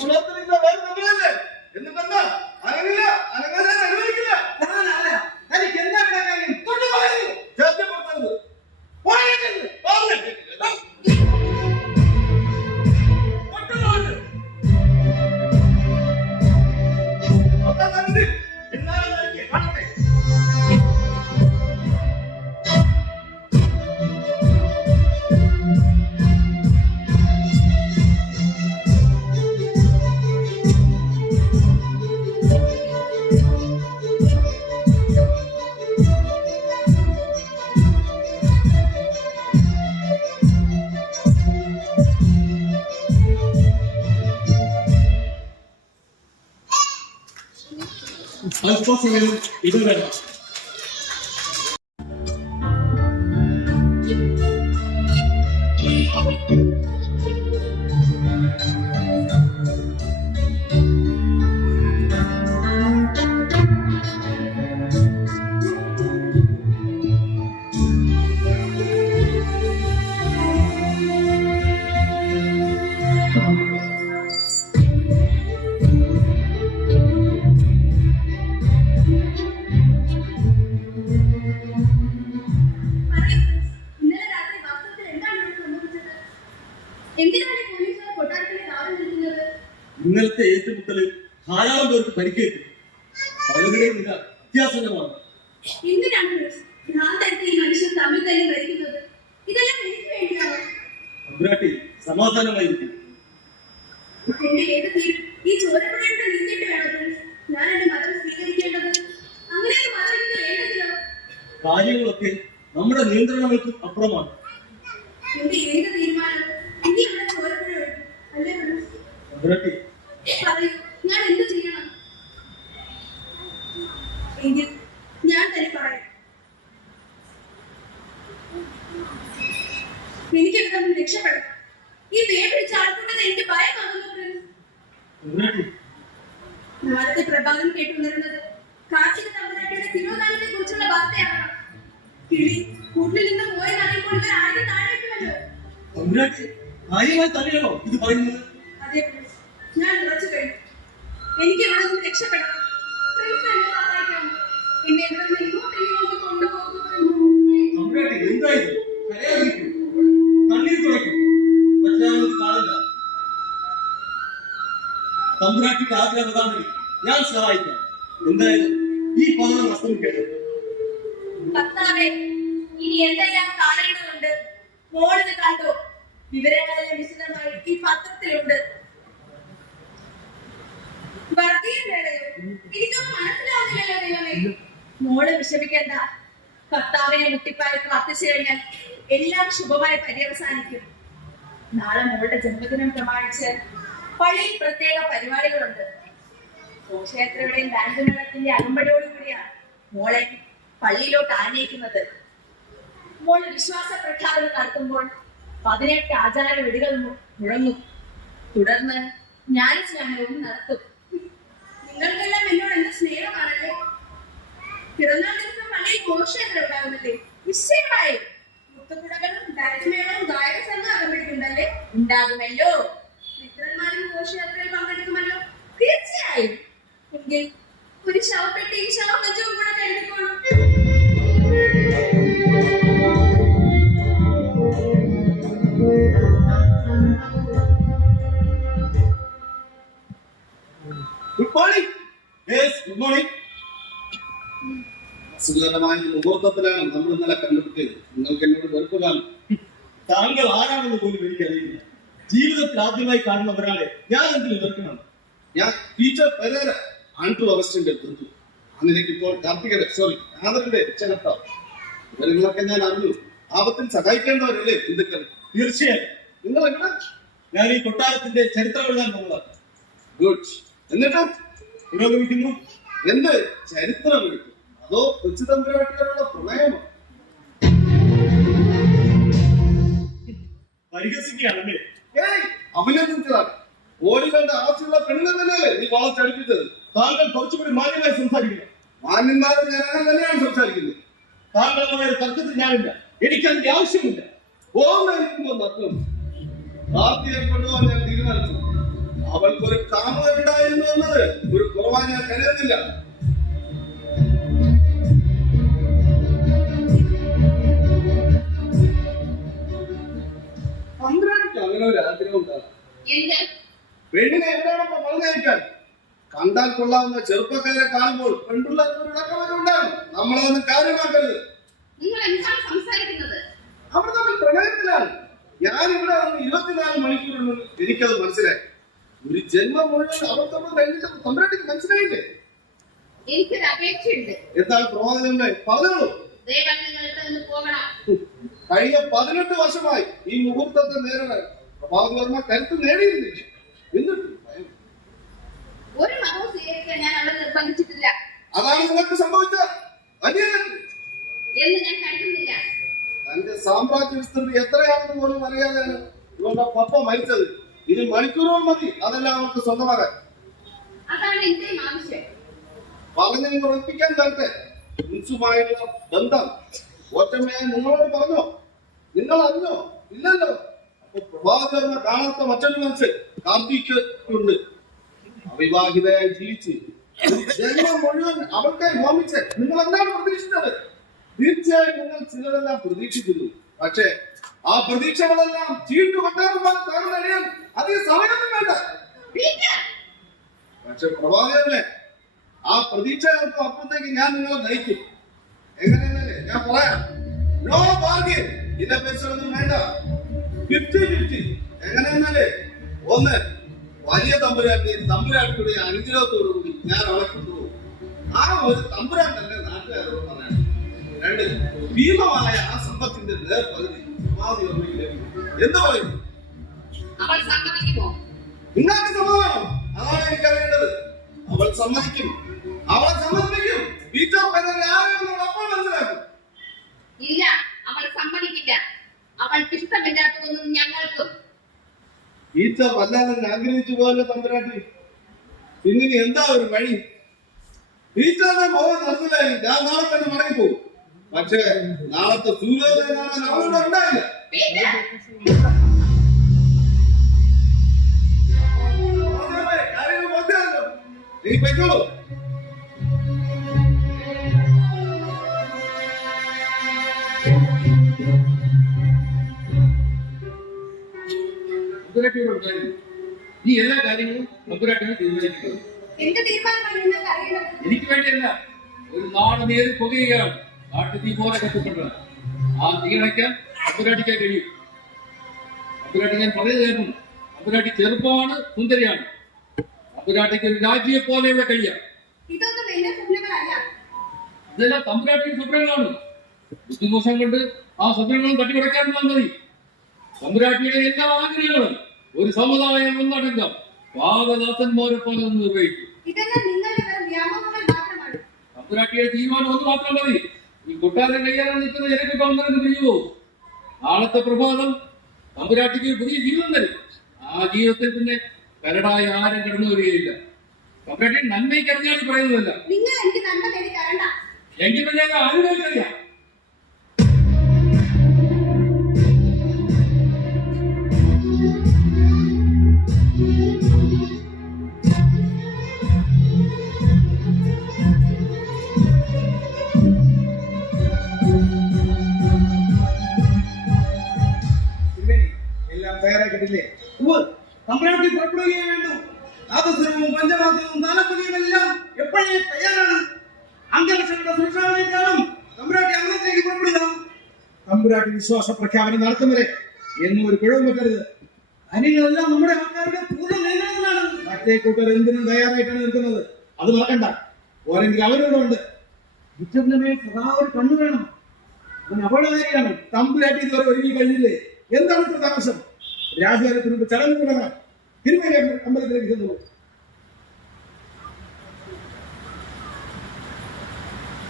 കുളത്തിലില്ല വേറെ നമ്മളല്ലേ എന്നിട്ടെന്താ അനങ്ങില്ല അനങ്ങാൻ അനുവദിക്കില്ല. എനിക്ക് എന്താ കാര്യം കൊണ്ടുപോയത് ചേർത്തപ്പെടുത്തരുത് അല്പസമയം ഇടവേള. ഇന്നലെ രാത്രി വാസ്തവത്തിൽ എന്താണ് ഇവിടെ സംഭവിച്ചത്? എന്തിനാണ് പോലീസുകാർ കൊട്ടാരത്തിലെ കാവൽ നിൽക്കുന്നത്? ഇന്നലത്തെ ഏറ്റുമുട്ടലിൽ ധാരാളം പേർക്ക് പരിക്കേറ്റു. പലരുടെയും നില അത്യാസന്നമാണ്. എന്തിനാണ് ഭ്രാന്തടുത്ത് ഈ മനുഷ്യർ തമ്മിൽ തന്നെ മരിക്കുന്നത്? ഇതെല്ലാം എനിക്ക് വേണ്ടിയാണോ? അബ്രാട്ടി സമാധാനമായിരിക്കും. എന്റെ ഏത് തീരും ഈ ചോരപ്പുഴയുടെ നീന്തിട്ട് വേണത് ഞാൻ എന്റെ മതം സ്വീകരിക്കേണ്ടത്? അങ്ങനെ ഒരു മതം എനിക്ക് വേണ്ടതില്ലോ? കാര്യങ്ങളൊക്കെ നമ്മുടെ നിയന്ത്രണങ്ങൾക്ക് അപ്പുറമാണ്. എന്റെ ഏത് തീരുമാനം ഇനി ഇവിടെ ചോരപ്പുഴ ഒഴുകും അല്ലേ? അബ്രാട്ടി പറയൂ, ഞാൻ എന്ത് ചെയ്യണം? എങ്കിൽ ഞാൻ തന്നെ പറയാം. എനിക്ക് ഇവിടെ നിന്ന് രക്ഷപ്പെടണം. ഈ വേപിടിച്ച ആൾക്കൂട്ടത് എനിക്ക് ഭയമാകുന്നു. അബ്രാട്ടി നാളത്തെ പ്രഭാതം കേട്ടുണരുന്നത് കാർഷിക തമ്പുരാട്ടിയുടെ തിരുവോധാനത്തെ കുറിച്ചുള്ള വാർത്തയാണ്. കിളി കൂട്ടിൽ നിന്ന് പോയി അറിയുമ്പോൾ ഇവർ ആരും താഴെ ഇട്ടുമല്ലോ. അബ്രാട്ടി കാര്യമായി തന്നെയാണോ ഇത് പറയുന്നത്? അതെ, ഞാൻ ഉറച്ചു കഴിഞ്ഞു. എനിക്ക് ഇവിടെ നിന്ന് രക്ഷപ്പെടണം. പ്രിൻസ് എന്നെ സഹായിക്കാമോ? എന്നെ ഇവിടെ നിന്ന് ഇങ്ങോട്ട് കൊണ്ടുപോകുന്നു. അബ്രാട്ടി എന്തായത്? കരയാതിരിക്കും, കണ്ണീർ തുടയ്ക്കും, മറ്റാരൊന്നും കാണില്ല. തമ്പുരാട്ടിക്ക് ആഗ്രഹം അതാണെങ്കിൽ ഞാൻ സഹായിക്കാം. എന്തായാലും ഈ പകരം അസ്തമിക്കട്ടെ. കർത്താവേ, ഇനി എന്തെല്ലാം കാണേണ്ടതുണ്ട്? മോളിത് കണ്ടോ? വിവരങ്ങളെല്ലാം വിശദമായി ഈ പത്രത്തിലുണ്ട്. വർഗീയ വേളയോ? എനിക്കൊന്നും മനസ്സിലാവുന്നില്ലല്ലോ ദൈവമേ. മോള് വിഷമിക്കണ്ട. കർത്താവിനെ മുട്ടിപ്പായി പ്രാർത്ഥിച്ചു കഴിഞ്ഞാൽ എല്ലാം ശുഭമായി പര്യവസാനിക്കും. നാളെ മോളുടെ ജന്മദിനം പ്രമാണിച്ച് പള്ളിയിൽ പ്രത്യേക പരിപാടികളുണ്ട്. ഘോഷയാത്രയുടെയും ബാൻഡ് മേളത്തിന്റെ അകമ്പടിയോടുകൂടിയാണ് മോളെ പള്ളിയിലോട്ട് ആനയിക്കുന്നത്. മോള് വിശ്വാസ പ്രഖ്യാപനം നടത്തുമ്പോൾ 18 ആചാര വെടികൾ മുഴങ്ങും. തുടർന്ന് ജ്ഞാനസ്നാനവും നടത്തും. നിങ്ങൾക്കെല്ലാം എന്നോട് എന്ത് സ്നേഹമാണല്ലേ? പിറന്നാൾ ദിവസം പള്ളിയിൽ ഘോഷയാത്ര ഉണ്ടാകുന്നില്ലേ? നിശ്ചയമായി മുത്തുകുടകളും ദാരിദ്ര്യമേളവും ഗായക സംഘം അകമ്പടിക്കുണ്ടല്ലേ? ഉണ്ടാകുമല്ലോ. മിത്രന്മാരും ഘോഷയാത്രയിൽ പങ്കെടുക്കുമല്ലോ? തീർച്ചയായും. എങ്കിൽ ഒരു ശവപ്പെട്ടിയും ശവമഞ്ചവും കൂടെ കരുതിക്കോളും. Good morning. Yes, good morning. സുഖകരമായ മുഹൂർത്തത്തിലാണ് നമ്മൾ ഇന്നലെ കണ്ടുപിടിച്ചത്. നിങ്ങൾക്ക് എന്നോട് വെറുപ്പ് കാണും. താങ്കൾ ആരാണെന്ന് പോലും എനിക്കറിയില്ല. ജീവിതത്തിൽ ആദ്യമായി കാണുന്ന ഒരാളെ ഞാൻ എന്തിനു വെറുക്കണം? ഞാൻ ടീച്ചർ പെരേര ആൻഡ്രു അഗസ്റ്റിന്റെ അടുത്തു. അന്നെനിക്ക് ഇപ്പോൾ ആദറിന്റെ രക്ഷകർത്താവ്. ഇവരുകളൊക്കെ ഞാൻ അറിഞ്ഞു. ആപത്തിൽ സഹായിക്കേണ്ടവരല്ലേ ഹിന്ദുക്കൾ? തീർച്ചയായും. നിങ്ങൾ എവിടെ? ഞാൻ ഈ കൊട്ടാരത്തിന്റെ ചരിത്രം എഴുതാൻ പോകുന്നതാണ്. ഗുഡ്. എന്നിട്ട് പുരോഗമിക്കുന്നു. എന്ത് ചരിത്രം എഴുതും? അതോ കൊച്ചു തമ്പുരാട്ടികളുടെ പ്രണയമോ? പരിഹസിക്കുകയാണല്ലേ? അഭിനന്ദിച്ചതാണ്. ഓടിക്കേണ്ട ആവശ്യമുള്ള പെണ്ണുങ്ങൾ തന്നെയല്ലേ നീ വളച്ചടിപ്പിച്ചത്. താങ്കൾ കുറച്ചുകൂടി മാന്യമായി സംസാരിക്കണം. മാന്യന്മാരോട് ഞാൻ അങ്ങനെ തന്നെയാണ് സംസാരിക്കുന്നത്. താങ്കളുടെ തർക്കത്തിൽ ഞാനില്ല. എനിക്കതിന്റെ ആവശ്യമില്ല. ഓർമ്മയിരിക്കുമ്പോൾ നഷ്ടം പാർട്ടിയെ കൊണ്ടുപോകാൻ ഞാൻ തീരുമാനിച്ചു. അവൾക്കൊരു കാമുകനുണ്ടായിരുന്നു എന്നത് ഒരു കുറവാൻ ഞാൻ കരുതുന്നില്ല. തമ്പുരാട്ടിക്ക് അങ്ങനെ ഒരു ആഗ്രഹം ഉണ്ടാകും. പെണ്ണിനെ എന്നോടൊപ്പം പറഞ്ഞയക്കാൻ കണ്ടാൽ കൊള്ളാവുന്ന ചെറുപ്പക്കാരെ കാണുമ്പോൾ പെൺപിള്ളേർക്ക് ഒരു ഇടക്കവരുണ്ടാകും. നമ്മളതൊന്നും കാര്യമാക്കരുത്. അവർ തമ്മിൽ പ്രണയത്തിലാണ്. ഞാൻ ഇവിടെ വന്ന് 24 മണിക്കൂറിനുള്ളിൽ എനിക്കത് മനസ്സിലായി. ഒരു ജന്മം മുഴുവൻ അവർ തമ്മിൽ കഴിഞ്ഞിട്ട് തമ്പുരാട്ടിക്ക് മനസ്സിലായില്ലേ? എനിക്കൊരു അപേക്ഷയുണ്ട്. എന്താണ് പ്രവാചകനെ പറഞ്ഞോളൂ. കഴിഞ്ഞ 18 വർഷമായി ഈ മുഹൂർത്തത്തെ നേരിടാൻ പ്രഭാകർമ്മ കരുത്ത് നേടിയിരുന്നില്ല. എന്നിട്ട് ഒരു മതവും സ്വീകരിക്കാൻ ഞാൻ അവരെ നിർബന്ധിച്ചിട്ടില്ല. അതാണ് നിങ്ങൾക്ക് സംഭവിച്ച വലിയ എന്ന് ഞാൻ കരുതുന്നില്ല. തന്റെ സാമ്രാജ്യ വിസ്തൃതി എത്രയാണെന്ന് പോലും അറിയാതെയാണ് ഇവളുടെ പപ്പ മരിച്ചത്. ഇനി മണിക്കൂറുകൾ മതി അതെല്ലാം അവർക്ക് സ്വന്തമാകാൻ. അതാണ് എന്റെയും ആവശ്യം. പറഞ്ഞു ഉറപ്പിക്കാൻ തരട്ടെ. മുൻസുമായുള്ള ബന്ധം ഒറ്റമ്മയെ നിങ്ങളോട് പറഞ്ഞോ? നിങ്ങൾ അറിഞ്ഞോ? ഇല്ലല്ലോ. അപ്പൊ പ്രഭാകരനെ കാണാത്ത മറ്റൊരു മനസ്സ് കാർത്തിക്ക് ഉണ്ട്. അവിവാഹിതയായി ജീവിച്ച് ജന്മം മുഴുവൻ അവർക്കായി ഹോമിച്ച് നിങ്ങൾ എന്താണ് പ്രതീക്ഷിച്ചത്? തീർച്ചയായും നിങ്ങൾ ചിലതെല്ലാം പ്രതീക്ഷിക്കുന്നു. പക്ഷേ ആ പ്രതീക്ഷകളെല്ലാം ചീട്ടുകൊട്ടാരമാണ് താങ്കളറിയാൻ അധികം സമയമൊന്നും വേണ്ട. പക്ഷെ പ്രഭാകരനെ ആ പ്രതീക്ഷകൾക്ക് അപ്പുറത്തേക്ക് ഞാൻ നിങ്ങളെ നയിക്കും. എങ്ങനെയെന്നല്ലേ ഞാൻ പറയാം. No bargain. ഇതിന്റെ പൈസകളൊന്നും വേണ്ട. 50-50. എങ്ങനെയെന്നല്ലേ? ഒന്ന്, വലിയ തമ്പുരാട്ടിയുടെ അനുഗ്രഹത്തോടുകൂടി ഞാൻ അളക്കുന്നു. ആ ഒരു തമ്പുരാൻ തന്നെ നാട്ടുകാരോട് പറയാം. 2, ഭീമമായ ആ സമ്പത്തിന്റെ നേർപകുതി എന്ത് പറയും? നിങ്ങൾക്ക് സമ്മതമാണോ? അതാണ് എനിക്കറിയേണ്ടത്. അവൾ സമ്മതിക്കും. അവൾ സമ്മതിക്കും. പീറ്റർ ആരെങ്കിലും അപ്പോൾ മനസ്സിലാക്കും. ഇല്ല, അവൾ സമ്മതിക്കില്ല. അവൾക്ക് ഇഷ്ടമില്ലാത്തതൊന്നും ഞങ്ങൾക്കും. പീറ്റർ വല്ലാതെ ആഗ്രഹിച്ചു പോലെ തമ്പുരാട്ടി. പിന്നെ എന്താ ഒരു വഴി? പീറ്ററിനെ പോകാൻ നടന്നില്ലായി. ഞാൻ നാളെ തന്നെ മടങ്ങിപ്പോകും. പക്ഷേ നാളത്തെ സൂര്യോദയം കാണാൻ അവളുടെ ഉണ്ടായില്ല. കാര്യങ്ങൾ മൊത്തമല്ലോ. നീ പൊയ്ക്കോളൂ. ഈ എല്ലാ കാര്യങ്ങളും തമ്പുരാട്ടിനെ തീരുമാനിക്കുന്നത്. എനിക്ക് വേണ്ടിയല്ല. ഒരു നാട് നേരി പുകയുകയാണ്. നാട്ടു തീ പോലെ കത്തിക്കൊണ്ടാണ്. ആ തീ അണയ്ക്കാൻ തമ്പുരാട്ടിക്കാൻ കഴിയും. തമ്പുരാട്ടി ഞാൻ പറയുന്നത് കേൾക്കുന്നു. തമ്പുരാട്ടി ചെറുപ്പമാണ്, സുന്ദരിയാണ്. തമ്പുരാട്ടിക്ക് ഒരു രാജ്യയെ പോലെ ഇവിടെ കഴിയാം. ഇതെല്ലാം തമ്പുരാട്ടിക്ക് സ്വപ്നങ്ങളാണ്. ബുദ്ധിമോശം കൊണ്ട് ആ സ്വപ്നങ്ങളും തട്ടിമുടക്കാൻ മതി. തമ്പുരാട്ടിയുടെ എല്ലാ ആഗ്രഹങ്ങളും ഒരു സമുദായം ഒന്നടങ്കം പാവദാസന്മാരെ പോലെ ഒന്ന് നിർവഹിക്കും. തമ്പുരാട്ടിയുടെ തീരുമാനം ഒന്ന് മാത്രം മതി. ഈ കൊട്ടാരം കഴിയാതെ നിൽക്കുന്ന ജനങ്ങൾക്ക് പന്ത്രണ്ട് പിരിഞ്ഞു. നാളത്തെ പ്രഭാതം തമ്പുരാട്ടിക്ക് പുതിയ ജീവിതം തരും. ആ ജീവിതത്തിൽ പിന്നെ കരടായി ആരും കടന്നു വരികയില്ല. തമ്പുരാട്ടി നന്മയ്ക്ക് അറിഞ്ഞാൽ പറയുന്നതല്ല. എങ്കിൽ പിന്നെ ആരുടെയും എല്ലാം തയ്യാറാക്കിയിട്ടില്ലേ? തമ്പുരാട്ടി പുറപ്പെടുകയേ വേണ്ടു. നാദസ്വരവും പഞ്ചവാദ്യവും താലപ്പൊലിയും എല്ലാം എപ്പോഴേ തയ്യാറാണ്. അംഗലക്ഷങ്ങളുടെ സുരക്ഷാവിനേക്കാളും തമ്പുരാട്ടി അംഗത്തേക്ക് പുറപ്പെടുക. തമ്പുരാട്ടി വിശ്വാസ പ്രഖ്യാപനം നടത്തുന്നവരെ എന്നും ഒരു പിഴവും വെക്കരുത്. അനിലെല്ലാം നമ്മുടെ ആൾക്കാരുടെ പൂർണ്ണ നിയന്ത്രണത്തിലാണ്. മറ്റേ കൂട്ടർ എന്തിനും തയ്യാറായിട്ടാണ് നിൽക്കുന്നത്. അത് മറക്കണ്ട. ഓരെങ്കിലും അവരോടും ഉണ്ട്. യുദ്ധത്തിന്റെ മേൽ സദാ ഒരു കണ്ണു വേണം. അവൻ അപകടകാരിയാണ്. തമ്പുരാട്ടി ഇതുവരെ ഒരുങ്ങി കഴിഞ്ഞില്ലേ? എന്താണ് ഇത്ര താമസം? രാജാരത്തിന് മുമ്പ് ചടങ്ങ് തുടങ്ങാം. തിരുമേനി അമ്പലത്തിലേക്ക് ചെന്നു.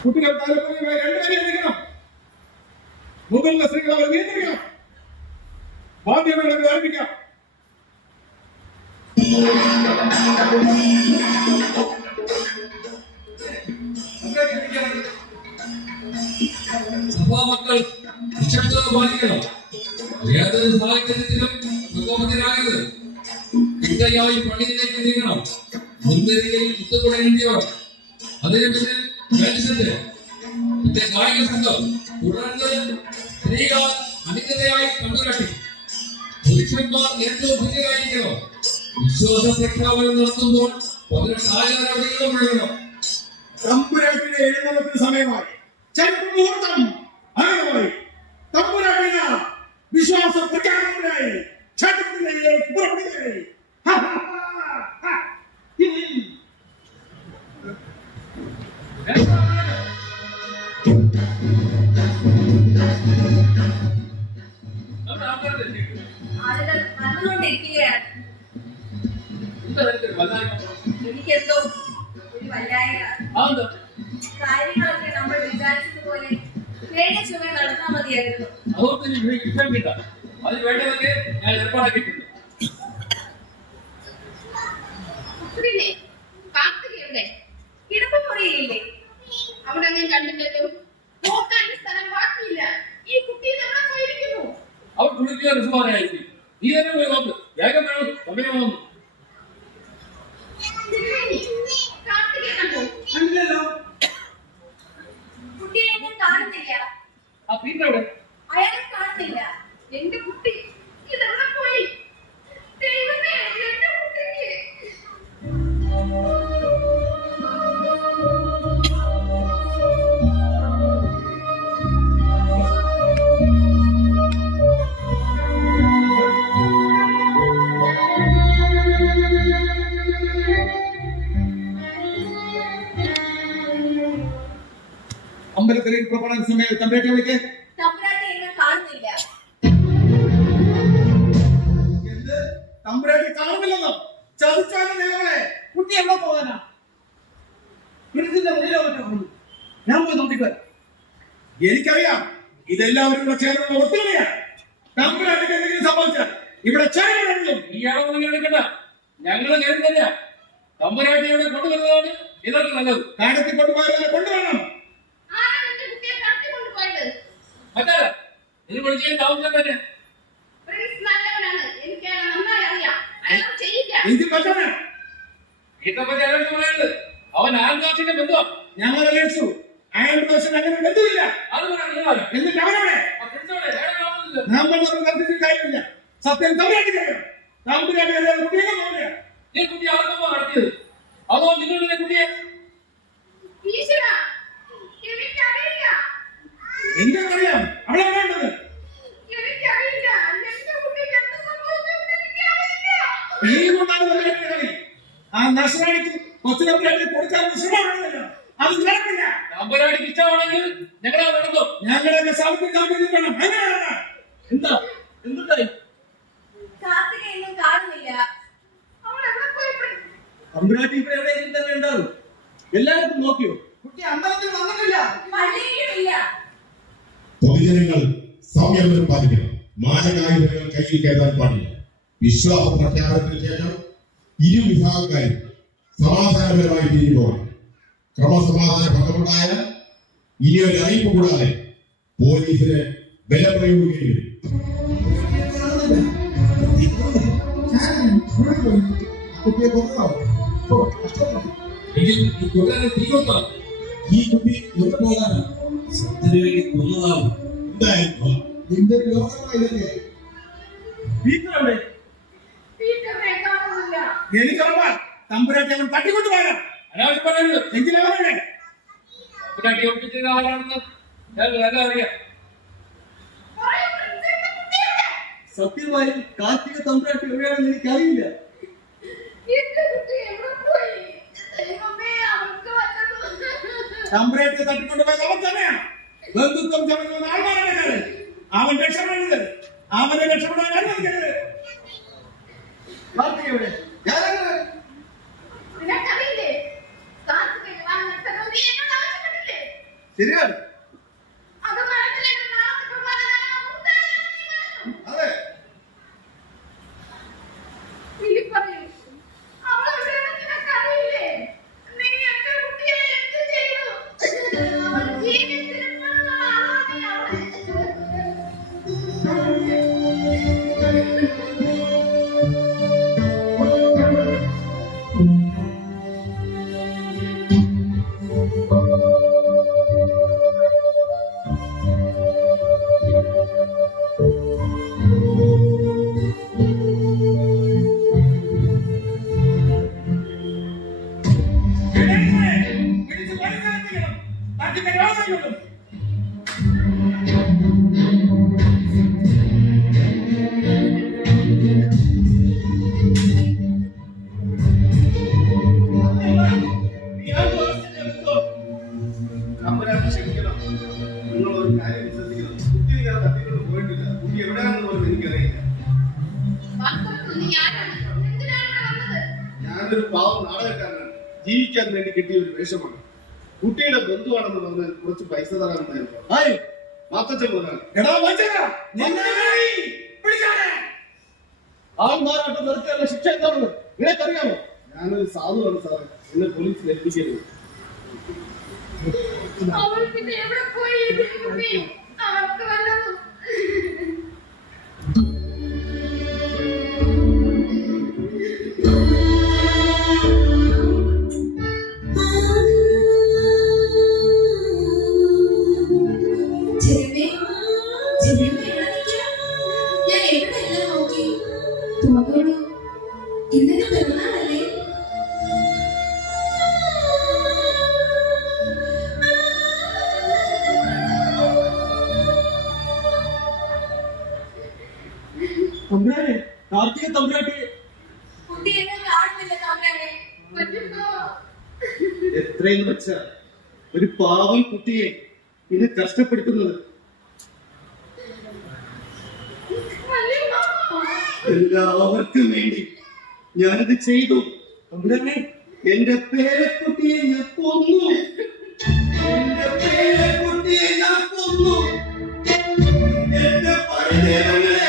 കുട്ടികൾ താലപ്പൊലിയുമായി രണ്ടുപേരെ നിൽക്കണം. മുകളിലെ സ്ത്രീകൾ അവർ നിയന്ത്രിക്കണം. വാദ്യമേളങ്ങൾ ആരംഭിക്കാം. സഭാമക്കൾ നിശബ്ദത പാലിക്കണം. ഏതൊരു സാഹചര്യത്തിലും മുഖ്യമന്ത്രിയാകരുത്. ചിട്ടയായി പള്ളിയിലേക്ക് നീങ്ങണം. മുൻനിരയിൽ മുത്തുകുടയേണ്ടിയവർ, അതിന് പിന്നിൽ ബാൻഡ് സെറ്റ്, പിന്നെ ഗായക സംഘം, തുടർന്ന് സ്ത്രീകൾ അണിനിരയായി കണ്ടുകെട്ടി. പുരുഷന്മാർ ഏറ്റവും പിന്നിലായിരിക്കണം. വിശ്വാസ പ്രഖ്യാപനം നടത്തുമ്പോൾ 18 ആചാരവടികളും എഴുതണം. തമ്പുരാട്ടിയുടെ എഴുന്നള്ളത്തിന് സമയമായി. ചരിത്രമുഹൂർത്തം ആരംഭമായി. തമ്പുരാട്ടിന് വിശ്വാസ പ്രഖ്യാപനത്തിനായി ക്ഷേത്രത്തിലേക്ക് പുറപ്പെടുകയായി. ആളുകൾ വന്നുകൊണ്ടിരിക്കുകയാണ്. എനിക്കെന്തോ ഒരു വല്ലായ്മ. കാര്യങ്ങളൊക്കെ നമ്മൾ വിചാരിച്ചതുപോലെ വേണ്ട ചുമ നടന്നാൽ മതിയായിരുന്നു. അത് വേണ്ടതൊക്കെ ഞാൻ ഏർപ്പാടാക്കിയിട്ടുണ്ട്. പിന്നെ കാർത്തികയുടെ കിടപ്പുമുറിയില്ലേ? അവിടെ അങ്ങനെ കണ്ടില്ലല്ലോ. നോക്കാൻ സ്ഥലം ബാക്കിയില്ല. ഈ കുട്ടി നമ്മളെ പോയിരിക്കുന്നു. അവർ കുളിക്കുക രസമാനായിരിക്കും. നീ തന്നെ പോയി നോക്ക്. വേഗം വേണം, സമയമാകുന്നു. കാർത്തികയെ കണ്ടോ? കണ്ടില്ലല്ലോ. കുട്ടിയെ ഞാൻ കാണുന്നില്ല. ആ പീറ്ററവിടെ? അയാളെ കാണുന്നില്ല. എന്റെ കുട്ടി ഇതെവിടെ പോയി? ദൈവമേ, എന്റെ കുട്ടിക്ക്. അമ്പലത്തിലേക്ക് പുറപ്പെടാൻ സമയം തമ്പുരാട്ടി വിളിക്കേ. തമ്പുരാട്ടി എന്നെ കാണുന്നില്ല. എന്ത്? തമ്പുരാട്ടി കാണുന്നില്ലെന്നോ? ചതിച്ചാലും ദൈവങ്ങളെ. കുട്ടി എവിടെ പോകാനാ? പിടിച്ചിന്റെ മുന്നിലോ മറ്റോ കാണുന്നു. ഞാൻ പോയി നോക്കിട്ട് വരാം. എനിക്കറിയാം, ഇതെല്ലാവരും കൂടെ ചേർന്ന് ഒത്തുകളിയാണ്. തമ്പുരാട്ടിക്ക് എന്തെങ്കിലും സംഭവിച്ചാൽ ഇവിടെ ചേരുന്നതെങ്കിലും ഇയാളൊന്നും എടുക്കണ്ട. ഞങ്ങള് കരുതല്ല. തമ്പുരാട്ടിയോടെ കൊണ്ടുവരുന്നതാണ് ഇതൊക്കെ നല്ലത്. കാര്യത്തിൽ കൊണ്ടുപോയാൽ കൊണ്ടുവരണം. ആരാണ് എന്റെ കുട്ടിയെ കടത്തിക്കൊണ്ടുപോയത്? മറ്റാ ഇത് വിളിച്ചു താമസം തന്നെ. പ്രിൻസ് നല്ലവനാണ്. എനിക്ക് അയാളെ നന്നായി അറിയാം. അയാൾ ചെയ്യില്ല. ഇത് പറ്റണ ഇതേപ്പറ്റി ആരോഗ്യം പറയുന്നത് അവൻ ആൽദാസിന്റെ ബന്ധുവാ. ഞങ്ങൾ അന്വേഷിച്ചു. അയാളുടെ ദിവസം അങ്ങനെ ബന്ധമില്ല. അത് പറയാം. എന്നിട്ട് അവനവിടെ നമ്മൾ നിർദ്ദേശിച്ച കാര്യമില്ല. സത്യം തമ്പുരാട്ടിക്കറിയാം. തമ്പുരാട്ടി കുട്ടിയെ നോക്കുക. ഈ കുട്ടി ആർക്കമ്മ നടത്തിയത്? അതോ നിങ്ങളുടെ കുട്ടിയെ? ഈശ്വരാ, എനിക്കറിയില്ല. എനിക്കറിയാം അവളെ വേണ്ടത്. എനിക്കറിയില്ല. എന്റെ കുട്ടിക്ക് എന്ത് സംഭവിച്ചെന്ന് എനിക്കറിയില്ല. ഈ കൊണ്ടാണ് തമ്പുരാട്ടിയുടെ കളി. ആ നശനായിട്ട് കൊച്ചുതമ്പുരാട്ടി കൊടുക്കാനുള്ള ശ്രമമാണല്ലോ. അത് നടക്കില്ല. തമ്പുരാട്ടിക്ക് ഇഷ്ടമാണെങ്കിൽ ഞങ്ങളെ നടന്നു. ഞങ്ങളുടെ സാമ്പത്തിക താല്പര്യം വേണം. അങ്ങനെയാണ്. എന്താ എന്തുണ്ടായി? കാർത്തികയൊന്നും കാണുന്നില്ല. അവൾ എവിടെ പോയി? തമ്പുരാട്ടി ഇവിടെ എവിടെയെങ്കിലും തന്നെ ഉണ്ടാവും. എല്ലാവർക്കും നോക്കിയോ? കുട്ടി അമ്പലത്തിൽ വന്നിട്ടില്ല. പള്ളിയിലുമില്ല. പൊതുജനങ്ങൾ സംയമനം പാലിക്കണം. മാരകായുധങ്ങൾ കയ്യിൽ കരുതാൻ പാടില്ല. വിശ്വാസ പ്രഖ്യാപനത്തിന് ശേഷം ഇരു വിഭാഗക്കാരും സമാധാനപരമായി പിരിഞ്ഞുപോകണം. ക്രമസമാധാന ഭംഗമുണ്ടായാൽ ഇനിയൊരു അറിയിപ്പ് കൂടാതെ പോലീസിന് ബലപ്രയോഗിക്കേണ്ടി വരും. കുട്ടിയെ കൊന്നതാവും. ഈ കുട്ടി എവിടെ പോകാനാണ്? സത്യന് വേണ്ടി കൊന്നതാവും. എന്തായിരുന്നു നിന്റെ ലോകമായില്ലേ? പീറ്റർ എവിടെ? പീറ്ററിനെ കാണുന്നില്ല. എനിക്കറിയാം. തമ്പുരാട്ടി അവൻ തട്ടിക്കൊണ്ടു പോകാം. അനാവശ്യം പറയരുത്. എങ്കിലവനെ തമ്പുരാട്ടി ഒപ്പിച്ചിരുന്ന ആരാണെന്ന് ഞാൻ നല്ല അറിയാം. പറയൂ, പ്രിൻസ്, എന്റെ കുട്ടി എവിടെ? സത്യമായി കാർത്തിക തമ്പുരാട്ടി എവിടെയാണെന്ന് എനിക്കറിയില്ല. എന്റെ കുട്ടി എവിടെ പോയി? ദൈവമേ, അവൾക്ക് വല്ലതും. തമ്പുരാട്ടിയെ തട്ടിക്കൊണ്ടു പോയത് അവൻ തന്നെയാണ്. ബന്ധുത്വം ചമഞ്ഞ ആൾമാരാണ്. അവൻ രക്ഷപ്പെടരുത്. അവനെ രക്ഷപ്പെടാൻ അനുവദിക്കരുത്. കാർത്തിക എവിടെ? നിനക്കറിയില്ലേ? കാർത്തികയെ വിവാഹം നടത്തണമെന്ന് നീ എന്നോട് ആവശ്യപ്പെട്ടില്ലേ? ശരിയാണ്. അത് നടന്നില്ലെങ്കിൽ നാളത്തെ പ്രഭാതം ഞാൻ ആ മുത്തായിയെ നീ മറന്നു. അതെ. നീ പറയൂ, അവൾ എവിടെയാണെന്ന് നിനക്കറിയില്ലേ? നീ എന്റെ കുട്ടിയെ എന്ത് ചെയ്തു? അവൾ ജീവിച്ചിരിപ്പുണ്ടോ? അതോ നീ അവളെ നീ ആരാണ്? എന്തിനാണ് ഇവിടെ വന്നത്? ഞാനൊരു പാവം നാടകക്കാരനാണ്. ജീവിക്കാൻ വേണ്ടി കിട്ടിയ ഒരു വേഷമാണ്. കുട്ടിയുടെ ബന്ധുവാണെന്ന് പറഞ്ഞാൽ കുറച്ച് പൈസ തരാമെന്നായിരുന്നു. ആയി മാത്തച്ഛൻ പോലാണ്. ആൾമാരാട്ടം നിർത്തിയുള്ള ശിക്ഷ എന്താണെന്ന് നിനക്കറിയാമോ? ഞാനൊരു സാധുവാണ് സാറേ. എന്നെ പോലീസിൽ ഏൽപ്പിക്കരുത്. അവൾ പിന്നെ എവിടെ പോയി? അവർക്ക് വല്ലതും ഇന്നലെ പിറന്നാളല്ലേ? തമ്പുരാനെ, കാർത്തിക തമ്പുരാട്ടി. കുട്ടി എന്നെ കാണുന്നില്ല തമ്പുരാനെ. എത്രയെന്ന് വെച്ച ഒരു പാവം കുട്ടിയെ ഇത് കഷ്ടപ്പെടുത്തുന്നത്? എല്ലാവർക്കും വേണ്ടി ഞാനിത് ചെയ്തു. തമ്പുരാനെ, എന്റെ പേരക്കുട്ടിയെ ഞാൻ കൊന്നു. എന്റെ പേരക്കുട്ടിയെ ഞാൻ കൊന്നു. എന്റെ പരിദേവങ്ങളെ.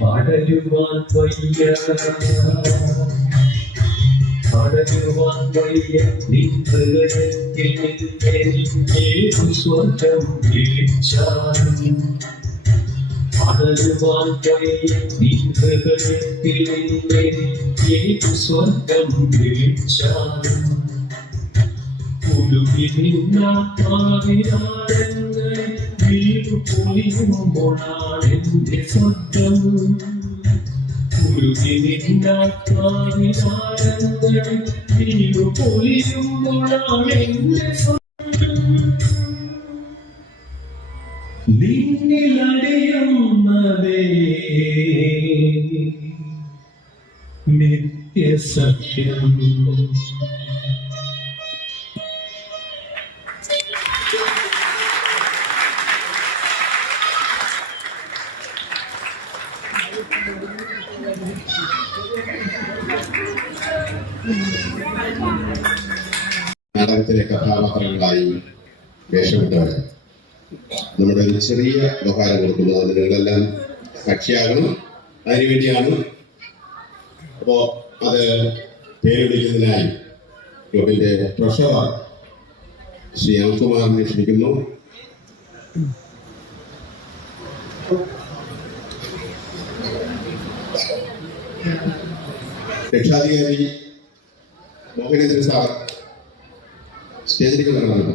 പടരുവാൻ വയ്യ, പടരുവാൻ വയ്യ നിൻഹൃദയത്തിൽ ഏതു സ്വർഗം വിളിച്ചാലും. പടരുവാൻ വയ്യ നിൻഹൃദയത്തിൽ ഏതു സ്വർഗം വിളിച്ചാലും. ഉടുവി നിന്നാത്മാവിനാരങ്ങൾ വീടു പൊളിയുമ്പോഴാണെന്റെ സ്വന്തം. ഉടുവി നിന്നാത്മാവിനാരങ്ങൾ വീടു പൊളിയുമ്പോഴാണെന്റെ സ്വന്തം. നിന്നിലടിയുന്നതേ നിത്യസത്യം. നാടകത്തിലെ കഥാപാത്രങ്ങളായി വേഷമിട്ടവര് നമ്മുടെ ഒരു ചെറിയ ഉപഹാരം കൊടുക്കുന്നത് നിങ്ങളെല്ലാം സാക്ഷിയാകണം. അതിനുവേണ്ടിയാണ്. അപ്പോ അത് പേര് വിളിക്കുന്നതിനായി ക്ലബിന്റെ ട്രഷറർ ശ്രീ അനിൽകുമാറിനെ ക്ഷണിക്കുന്നു. രക്ഷാധികാരി മോഹനേന്ദ്രൻ സാർ സ്റ്റേജിലേക്ക് വരണം.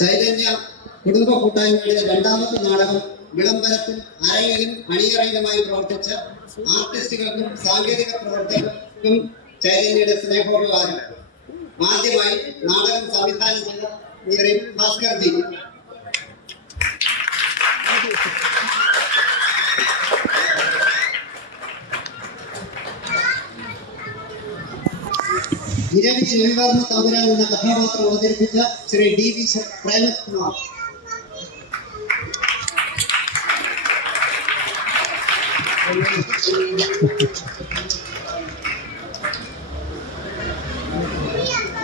ചൈതന്യ കുടുംബ കൂട്ടായ്മയുടെ രണ്ടാമത്തെ നാടകം വിളംബരത്തും അരങ്ങിലും അണിയറയിലുമായി പ്രവർത്തിച്ച ആർട്ടിസ്റ്റുകൾക്കും സാങ്കേതിക പ്രവർത്തകർക്കും ചൈതന്യയുടെ സ്നേഹോപകാരം. ആദ്യമായി നാടകം സംവിധാനം ചെയ്ത ശ്രീ ഭാസ്കർ ജി. ഇരവിധി നെൽവർമ്മ തമ്പുരാൻ എന്ന കഥാപാത്രം അവതരിപ്പിച്ച ശ്രീ DV പ്രേമത് കുമാർ.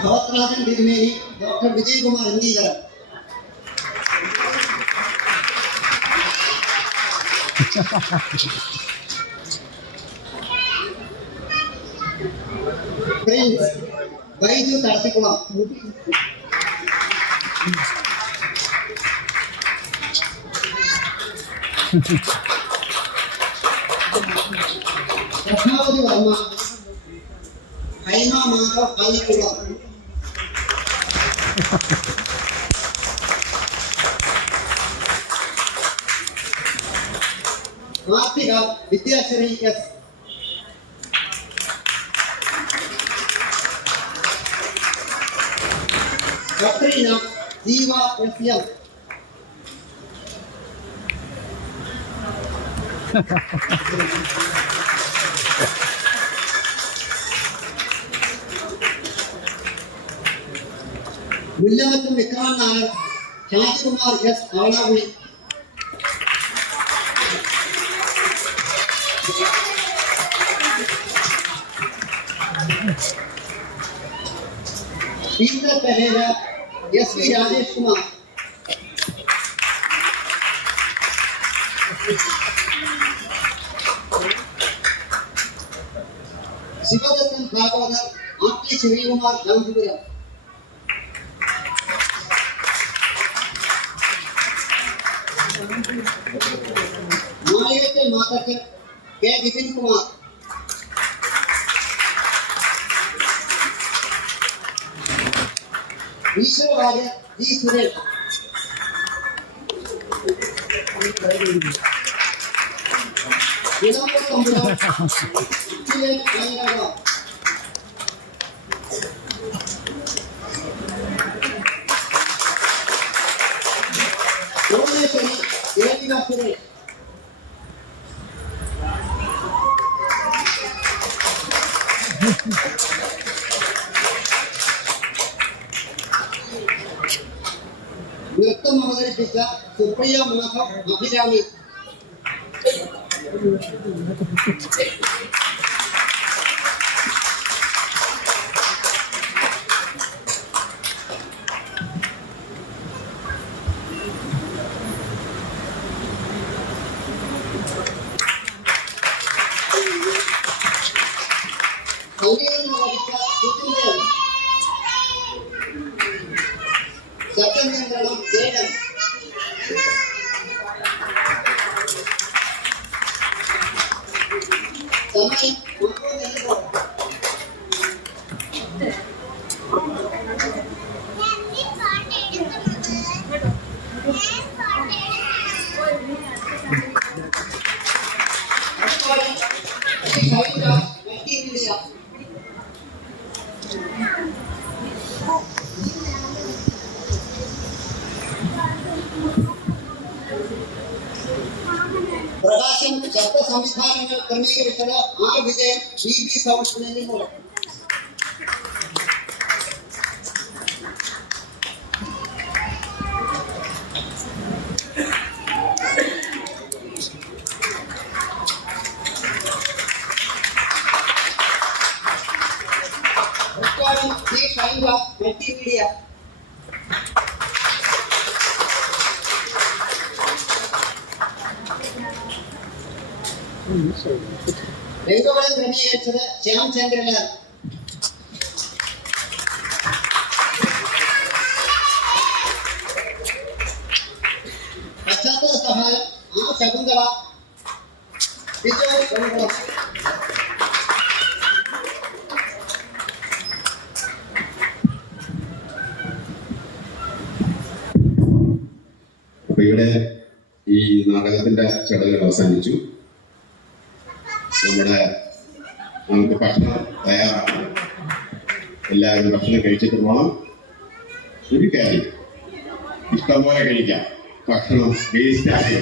ഭവത്രാജൻ തിരുമേനി, ഡോക്ടർ വിജയകുമാർ അംഗീകാരം. Prince Baiju Thadathikulam. Prabhavathi Varma, Haima Madhav Alakkulam. Karthika Vidyasree S. Katrina Jeeva S. Mullamattom Vikranth Nair, Shajikumar S Alakuzhi. Peter Pereira, SP Rajesh Kumar. Sivadathan Bhagavathar, RT Sreekumar Gandhipuram. നായകത്തിൽ മാതക്കൻ K വിപിൻ കുമാർ. ഈശ്വരവാര്യ G സുരേഷ്. വിളംബര തമ്പുരാൻ ഭുവനേശ്വരി ദേവിക സുരേഷ്. നൃത്തം അവതരിപ്പിച്ച സുപ്രിയ മാധവ് അഭിരാമി. സംഗീതം വഹിച്ച സുജിന്ദേവ്. ശബ്ദനിയന്ത്രണം ജേഡൻ. സമയം 9:30. മൾട്ടിമീഡിയ. പ്രകാശം ശബ്ദ സംവിധാനങ്ങൾ ക്രമീകരിച്ചത് R വിജയൻ, BB സൗണ്ട് മൂലം. മൾട്ടിമീഡിയ. രംഗവളം ക്രമീകരിച്ചത് ശ്യാം ചന്ദ്രലാൽ. പശ്ചാത്തല സഹായം R ശകുന്തള, ബിജു വെളുകുളം. അപ്പൊ ഇവിടെ ഈ നാടകത്തിന്റെ ചടങ്ങുകൾ അവസാനിച്ചു. നമുക്ക് ഭക്ഷണം തയ്യാറാണ്. എല്ലാവരും ഭക്ഷണം കഴിച്ചിട്ട് പോകണം. ഒരു കാര്യം, ഇഷ്ടംപോലെ കഴിക്കാം. ഭക്ഷണം വേസ്റ്റ് ആയി